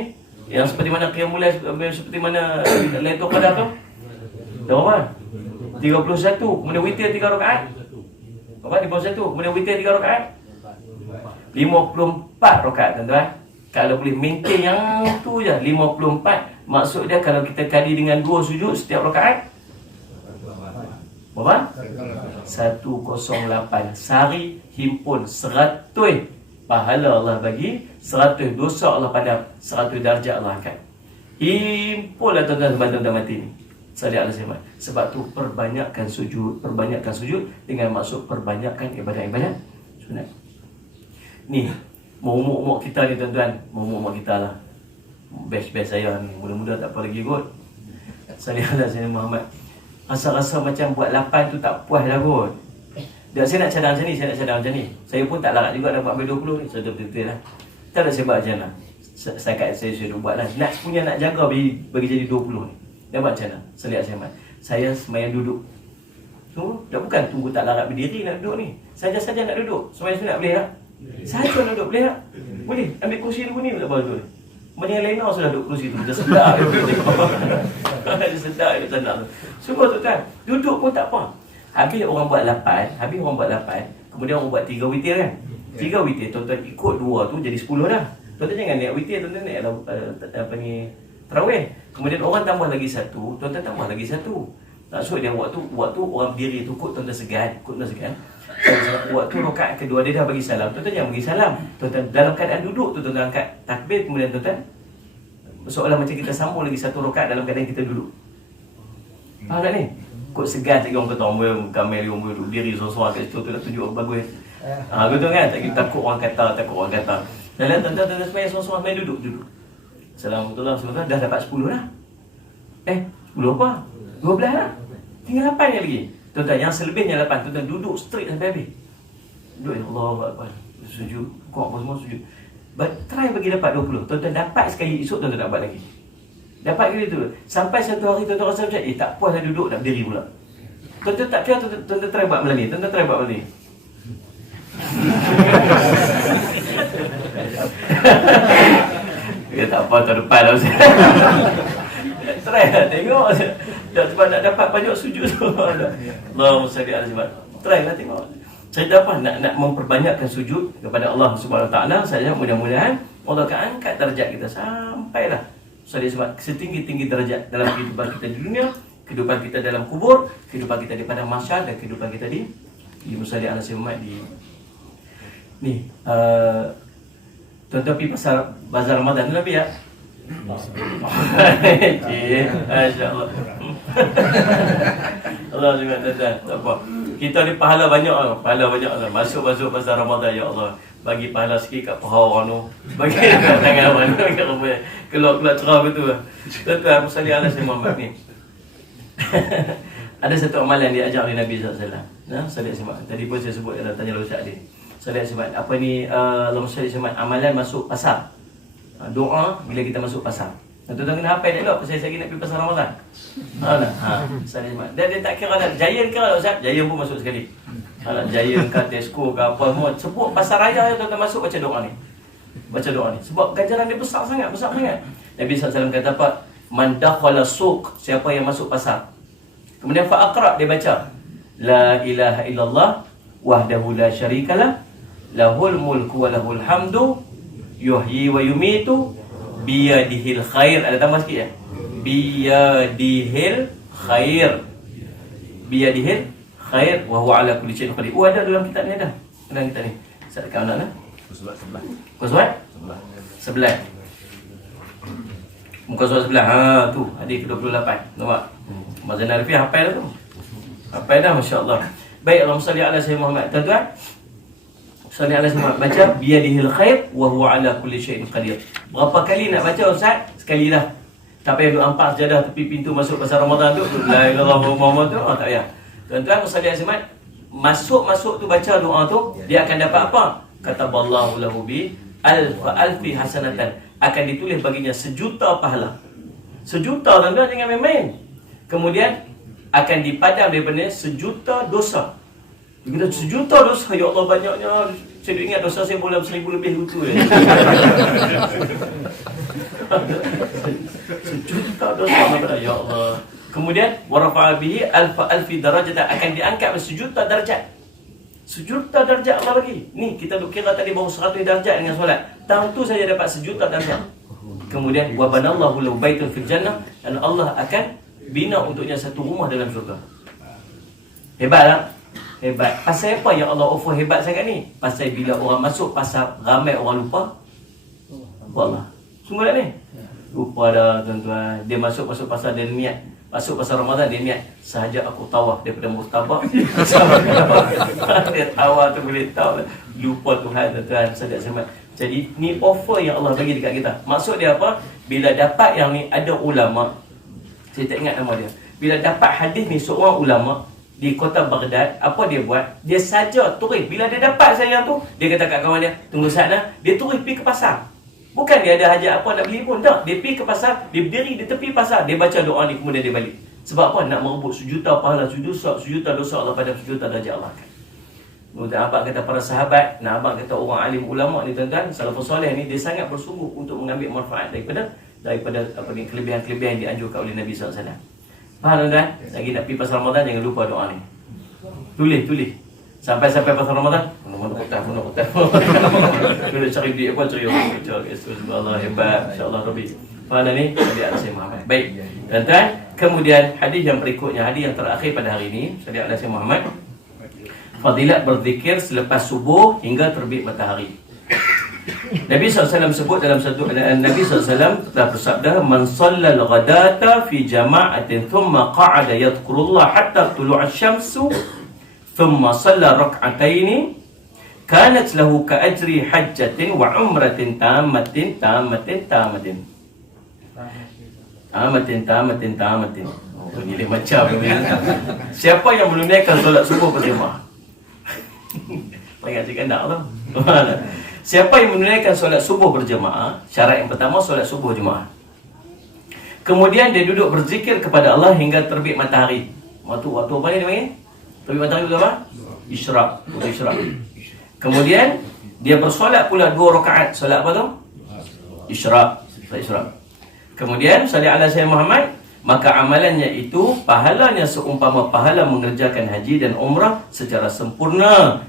yang seperti mana qiyamul lail, seperti mana Lailatul Qadar tu. Berapa? 31. Kemudian witir 3 rakaat. Berapa? 51. Kemudian witir 3 rakaat. 54 rakaat, tuan-tuan. Kalau boleh maintain yang tu je, 54. Maksud dia kalau kita kali dengan 2 sujud setiap rakaat, berapa? 108. Sehari himpun 100 pahala Allah bagi, 100 dosa Allah padam, 100 darjat Allah angkat. Himpunlah tuan-tuan sebab mati ni. Salih ala Muhammad. Sebab tu perbanyakkan sujud dengan maksud perbanyakkan ibadat-ibadat sunat. Ni umur kita ni tuan-tuan, umur kita lah. Best saya ni, muda-muda tak apa lagi kot. Salih ala Muhammad. Rasa-rasa macam buat 8 tu tak puas lah kot. Dan saya nak cadang macam ni, saya pun tak larat juga dapat ambil 20 ni. Saya betul-betul lah. Tak ada sebab macam mana. Saya sudah buat lah. Nak jaga bagi jadi 20 ni. Dapat macam mana? Saya semayang duduk. So, dah bukan tunggu tak larat berdiri nak duduk ni. Saja-saja nak duduk. Semayang sunat boleh tak? Saja nak duduk boleh tak? Boleh. Ambil kursi dulu ni tak apa duduk. Macam yang lain sudah duduk kursi tu. Dia sedar. Dia sedar dia sedar tu. Semua tu kan. Duduk pun tak apa. Habis orang buat 8. Kemudian orang buat 3 witir kan. 3 witir. Tuan-tuan ikut 2 tu jadi 10 dah. Tuan-tuan jangan naik witir. Tuan-tuan naik tarawih. Kemudian orang tambah lagi 1. Tuan-tuan tambah lagi 1. Maksud dia waktu orang berdiri tu kot tuan-tuan segan. Waktu rakaat kedua dia dah bagi salam. Tuan-tuan jangan bagi salam. Tuan-tuan dalam keadaan duduk tu tuan-tuan angkat takbir. Kemudian tuan-tuan seolah macam kita sambung lagi 1 rakaat dalam keadaan kita duduk. Faham tak ni? Kok segan tak orang kata orang kamel orang berdiri seorang kat situ tu nak tunjuk bagus. Betul kan? Takut orang kata. Dalam tuan-tuan semayang seorang main duduk. Assalamualaikum dah dapat 10 dah. 10 apa? 12 dah. Tinggal 8 lagi. Tuan-tuan yang selebihnya 8, tuan-tuan duduk straight sampai habis. Duduk ya Allah, sujud, kuat apa semua sujud. Try bagi dapat 20. Tuan-tuan dapat sekali, esok tuan-tuan dapat lagi. Dapat kali tu. Sampai satu hari tuan-tuan rasa macam tak puas dah duduk, nak berdiri pula. Tuan-tuan tak kira, tuan-tuan try buat malam ni. Tuan-tuan try buat malam ni. Ya tak apa, tahun depan lah. Try lah, tengok. Sebab nak dapat banyak sujud tu. Allahumma salli ala Muhammad. Try lah tengok. Saya dapat nak memperbanyakkan sujud kepada Allah Subhanahu Wa Taala. Saya mudah-mudahan Allah akan angkat darjat kita sampailah setinggi-tinggi darjat dalam kehidupan kita di dunia, kehidupan kita dalam kubur, kehidupan kita di padang mahsyar dan kehidupan kita di Musalli ala Muhammad di ni. Tuan-tuan pergi bazar Ramadan tu Nabi ya? Masya-Allah. Allah juga tuan-tuan. Tak apa. Kita ni pahala banyak lah. Masuk bazar Ramadan ya Allah. Bagi pahala sikit kat paha orang tu. Bagi kat tangan orang tu. Keluar cerah betul. Tuan-tuan, Musalli ala Muhammad ni. Ada satu amalan dia ajar oleh Nabi SAW. Salih Muhammad. Tadi pun saya sebut dalam tanya Ustaz Adil. Salih Muhammad. Apa ni? Allahumma salli Muhammad. Amalan masuk pasar. Doa bila kita masuk pasar. Tuan-tuan kena hafal elok pasal saya nak pergi pasar Ramadan. Salih Muhammad. Dia tak kira lah. Giant kira lah Ustaz. Giant pun masuk sekali. Giant ke Tesco ke apa semua. Sebut pasar raya yang tuan-tuan masuk baca doa ni. Sebab ganjaran dia besar sangat. Nabi SAW kata apa? Man dakhala suq, siapa yang masuk pasar. Kemudian fa'aqra, dia baca la ilaha illallah wahdahu la syarikalah lahul mulku wa lahul hamdu yuhyi wa yumitu biyadihil khair. Ada tambah sikit ya? Biyadihil khair wa huwa ala kulli syai'in qadir. Ada dalam kitab ni ada. Dalam kitab ni. Saya dekat anak lah. Sebelah. Muka surat sebelah. Tu hadis ke-28. Nampak? Mazan Arifi hafal dah tu. Hafal dah, masya-Allah. Baik, Allahumma salli ala sayyidina Muhammad. Tuan-tuan, salli ala sayyidina Muhammad. Baca biyadihil khair wa huwa ala kulli syai'in qadir. Berapa kali nak baca Ustaz? Sekali lah. Tak payah duduk ampak sejadah tepi pintu masuk pasar Ramadan tu. La ilaha illallah Muhammad tu. Tak payah. Tuan-tuan, salli ala sayyidina masuk tu baca doa tu, dia akan dapat apa? Kata Allahu lahu bi alfi hasanatan. Akan ditulis baginya 1,000,000 pahala. 1,000,000 tuan-tuan, jangan main-main. Kemudian akan dipadam daripada 1,000,000 dosa. Kita 1,000,000 dosa, ya Allah banyaknya. Saya ingat dosa saya dalam 1,000 lebih itu. 1,000,000 dosa, ya Allah. Kemudian warafa'a bihi alfi darajat, akan diangkat 1,000,000 darjat. 1,000,000 darjat Allah bagi. Ni kita duk kira tadi baru 100 darjat dengan solat. Tahun tu saja dapat 1,000,000 darjat. Kemudian wa banallahu lahu baitun fil jannah, dan Allah akan bina untuknya satu rumah dalam syurga. Hebat tak? Hebat. Pasal apa yang Allah offer hebat sangat ni? Pasal bila orang masuk pasal ramai orang lupa Allah. Sungguh tak ni? Lupa dah tuan-tuan. Dia masuk pasal dia niat. Masuk pasal Ramadan dia niat, sahaja aku tawaf daripada Mustabak. Dia tawaf tu boleh tahu. Lupa Tuhan tuan-tuan. Sahaja semat. Jadi ni offer yang Allah bagi dekat kita. Maksud dia apa? Bila dapat yang ni, ada ulama, saya tak ingat nama dia. Bila dapat hadis ni seorang ulama di kota Baghdad, apa dia buat? Dia saja turis. Bila dia dapat sayang tu, dia kata kat kawan dia, tunggu sana, dia turis pergi ke pasar. Bukan dia ada hajat apa nak beli pun, tak. Dia pergi ke pasar, dia berdiri di tepi pasar, dia baca doa ni, kemudian dia balik. Sebab apa? Nak merebut 1,000,000 pahala, 1,000,000 dosa Allah pada 1,000,000 darjat Allah kan. Kemudian abang kata para sahabat, nak abang kata orang alim ulama ni tuan-tuan, salafus soleh ni, dia sangat bersungguh untuk mengambil manfaat daripada apa ni, kelebihan-kelebihan yang dianjurkan oleh Nabi SAW. Faham tuan-tuan? Lagi nak pergi pasal Ramadan, jangan lupa doa ni. Tulis. Sampai pasal Ramadan, mana kotak. Kena cari duit apa, cari Allah hebat, insya-Allah Rabbi. Faham ni? Salli ala sayyidina Muhammad. Baik. Tuan-tuan, kemudian hadis yang berikutnya, hadis yang terakhir pada hari ini, salli ala sayyidina Muhammad. Fadilat berzikir selepas subuh hingga terbit matahari. Nabi SAW sebut dalam satu, Nabi SAW telah bersabda, man sallal ghadata fi jama'atin thumma qa'ada yadhkurullah hatta tulu'a syamsu thumma salla rak'ataini kanat lahu ka ajri hajjatin wa umratin tamatin. Oh, ni macam ni. Siapa yang menunaikan solat subuh berjemaah? Banyak cakap nak tu. Siapa yang menunaikan solat subuh berjemaah, syarat yang pertama solat subuh jemaah. Kemudian dia duduk berzikir kepada Allah hingga terbit matahari. Waktu apa ni dia panggil? Terbit matahari itu apa? Isyraq. Kemudian dia bersolat pula 2 rakaat. Solat apa tu? Isyraq. Kemudian salli ala sayyidina Muhammad, maka amalannya itu pahalanya seumpama pahala mengerjakan haji dan umrah secara sempurna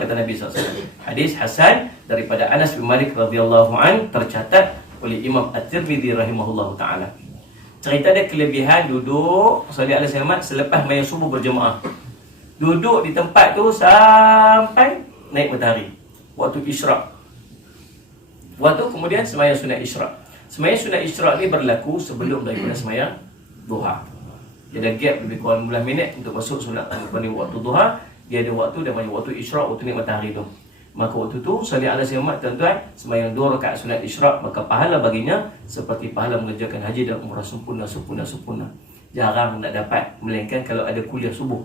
kata Nabi SAW. Hadis hasan daripada Anas bin Malik radhiyallahu an, tercatat oleh Imam At-Tirmidzi rahimahullahu taala. Cerita dia kelebihan duduk salli ala sayyidina Muhammad selepas mayang subuh berjemaah. Duduk di tempat tu sampai naik matahari. Waktu isyraq. Waktu kemudian sembahyang sunat isyraq. Sembahyang sunat isyraq ni berlaku sebelum daripada sembahyang duha. Dia ada gap lebih kurang 15 minit untuk masuk sunat waktu duha. Dia ada waktu dan banyak waktu isyraq, waktu naik matahari tu. Maka waktu tu salli ala sayyidina Muhammad tuan-tuan, sembahyang 2 rakaat sunat isyraq, maka pahala baginya seperti pahala mengerjakan haji dan umrah sempurna. Jarang nak dapat, melainkan kalau ada kuliah subuh.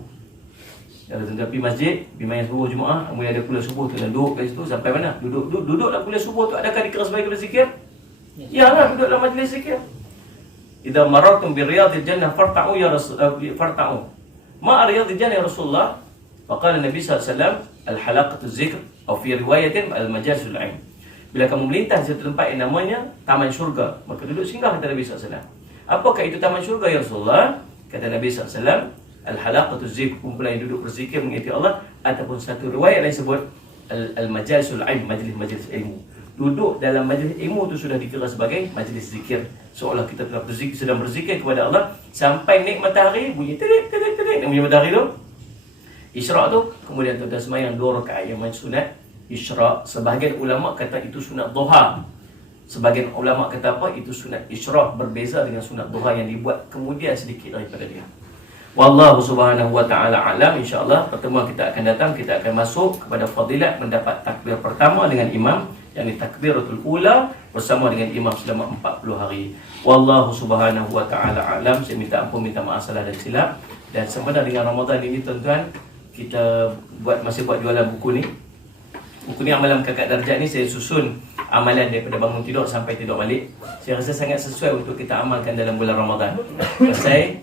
Kalau tuan-tuan pergi masjid, pergi main subuh Jumaat, kemudian ada kuliah subuh, tuan-tuan duduk kat situ sampai mana? Duduklah kuliah subuh tu, adakah dikira sebagai berzikir? Ya lah, duduk dalam majlis zikir. Idza marartum bi riyadil jannah farta'u ya Rasul, farta'u. Ma riyadil jannah ya Rasulullah? Faqala Nabi sallallahu alaihi wasallam al-halaqatu zikr atau fi riwayatin al-majalisul ilm. Bila kamu melintas di satu tempat yang namanya taman syurga, maka duduk singgah kata Nabi sallallahu alaihi wasallam. Apakah itu taman syurga ya Rasulullah? Kata Nabi sallallahu alaihi wasallam, al-halaqatu zikr, kumpulan yang duduk berzikir mengingati Allah, ataupun satu riwayat lain sebut al-majalisul ilm, majlis ilmu. Duduk dalam majlis ilmu tu sudah dikira sebagai majlis zikir. Seolah kita telah berzikir, sedang berzikir kepada Allah sampai naik matahari, bunyi terik bunyi matahari tu. Isyraq tu, kemudian tuan-tuan sembahyang 2 rakaat yang sunat isyraq. Sebahagian ulama kata itu sunat duha. Sebahagian ulama kata apa? Itu sunat isyraq, berbeza dengan sunat duha yang dibuat kemudian sedikit daripada dia. Wallahu subhanahu wa ta'ala alam. InsyaAllah pertemuan kita akan datang, kita akan masuk kepada fadilat mendapat takbir pertama dengan imam, yang takbiratul ula bersama dengan imam selama 40 hari. Wallahu subhanahu wa ta'ala alam. Saya minta ampun, minta maaf salah dan silap. Dan sempena dengan Ramadan ini tuan-tuan, kita masih buat jualan buku ni. Buku ni Amalan Kakak Darjat ni saya susun amalan daripada bangun tidur sampai tidur balik. Saya rasa sangat sesuai untuk kita amalkan dalam bulan Ramadan.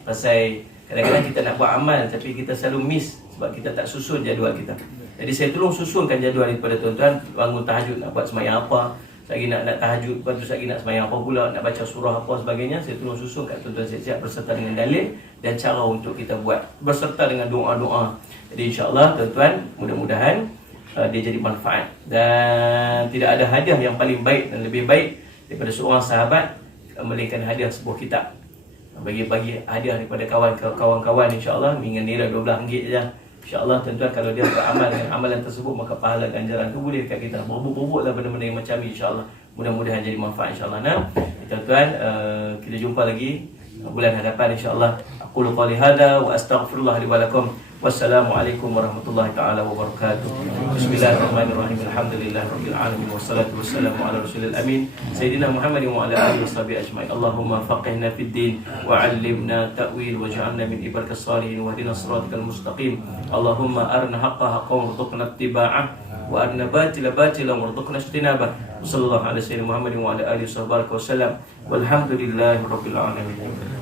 Pasal kadang-kadang kita nak buat amal tapi kita selalu miss sebab kita tak susun jadual kita. Jadi saya tolong susunkan jadual kepada tuan-tuan. Bangun tahajud nak buat sembahyang apa, lagi nak tahajud, lepas tu lagi nak sembahyang apa pula, nak baca surah apa sebagainya. Saya tolong susunkan tuan-tuan siap-siap berserta dengan dalil dan cara untuk kita buat berserta dengan doa-doa. Jadi insya-Allah tuan-tuan, mudah-mudahan dia jadi manfaat. Dan tidak ada hadiah yang paling baik dan lebih baik daripada seorang sahabat melainkan hadiah sebuah kitab. Bagi hadiah daripada kawan-kawan insya-Allah dengan nilai RM12 saja. InsyaAllah tuan-tuan, kalau dia beramal dengan amalan tersebut, maka pahala ganjaran tu boleh dekat kita. Berbubuk-bubuklah benda-benda yang macam ni insyaAllah. Mudah-mudahan jadi manfaat insyaAllah. Nah, tuan-tuan, kita jumpa lagi bulan hadapan insyaAllah. Aku qali hadza wa astaghfirullah li wa lakum. Wassalamualaikum warahmatullahi taala wabarakatuh. Bismillahirrahmanirrahim. Alhamdulillahirabbil alamin wassalatu wassalamu ala rasulil amin sayyidina Muhammadin wa ala alihi washabihi ajmain. Allahumma faqihna fid din wa 'allimna ta'wil waj'alna min ibadikas salihin wahdina siratal mustaqim. Allahumma arina haqqa haqqan warzuqna ittiba'ah wa arina batila batilan warzuqna ijtinabah. Sallallahu alaihi wasallam Muhammadin wa ala alihi wasallam. Walhamdulillahirabbil alamin.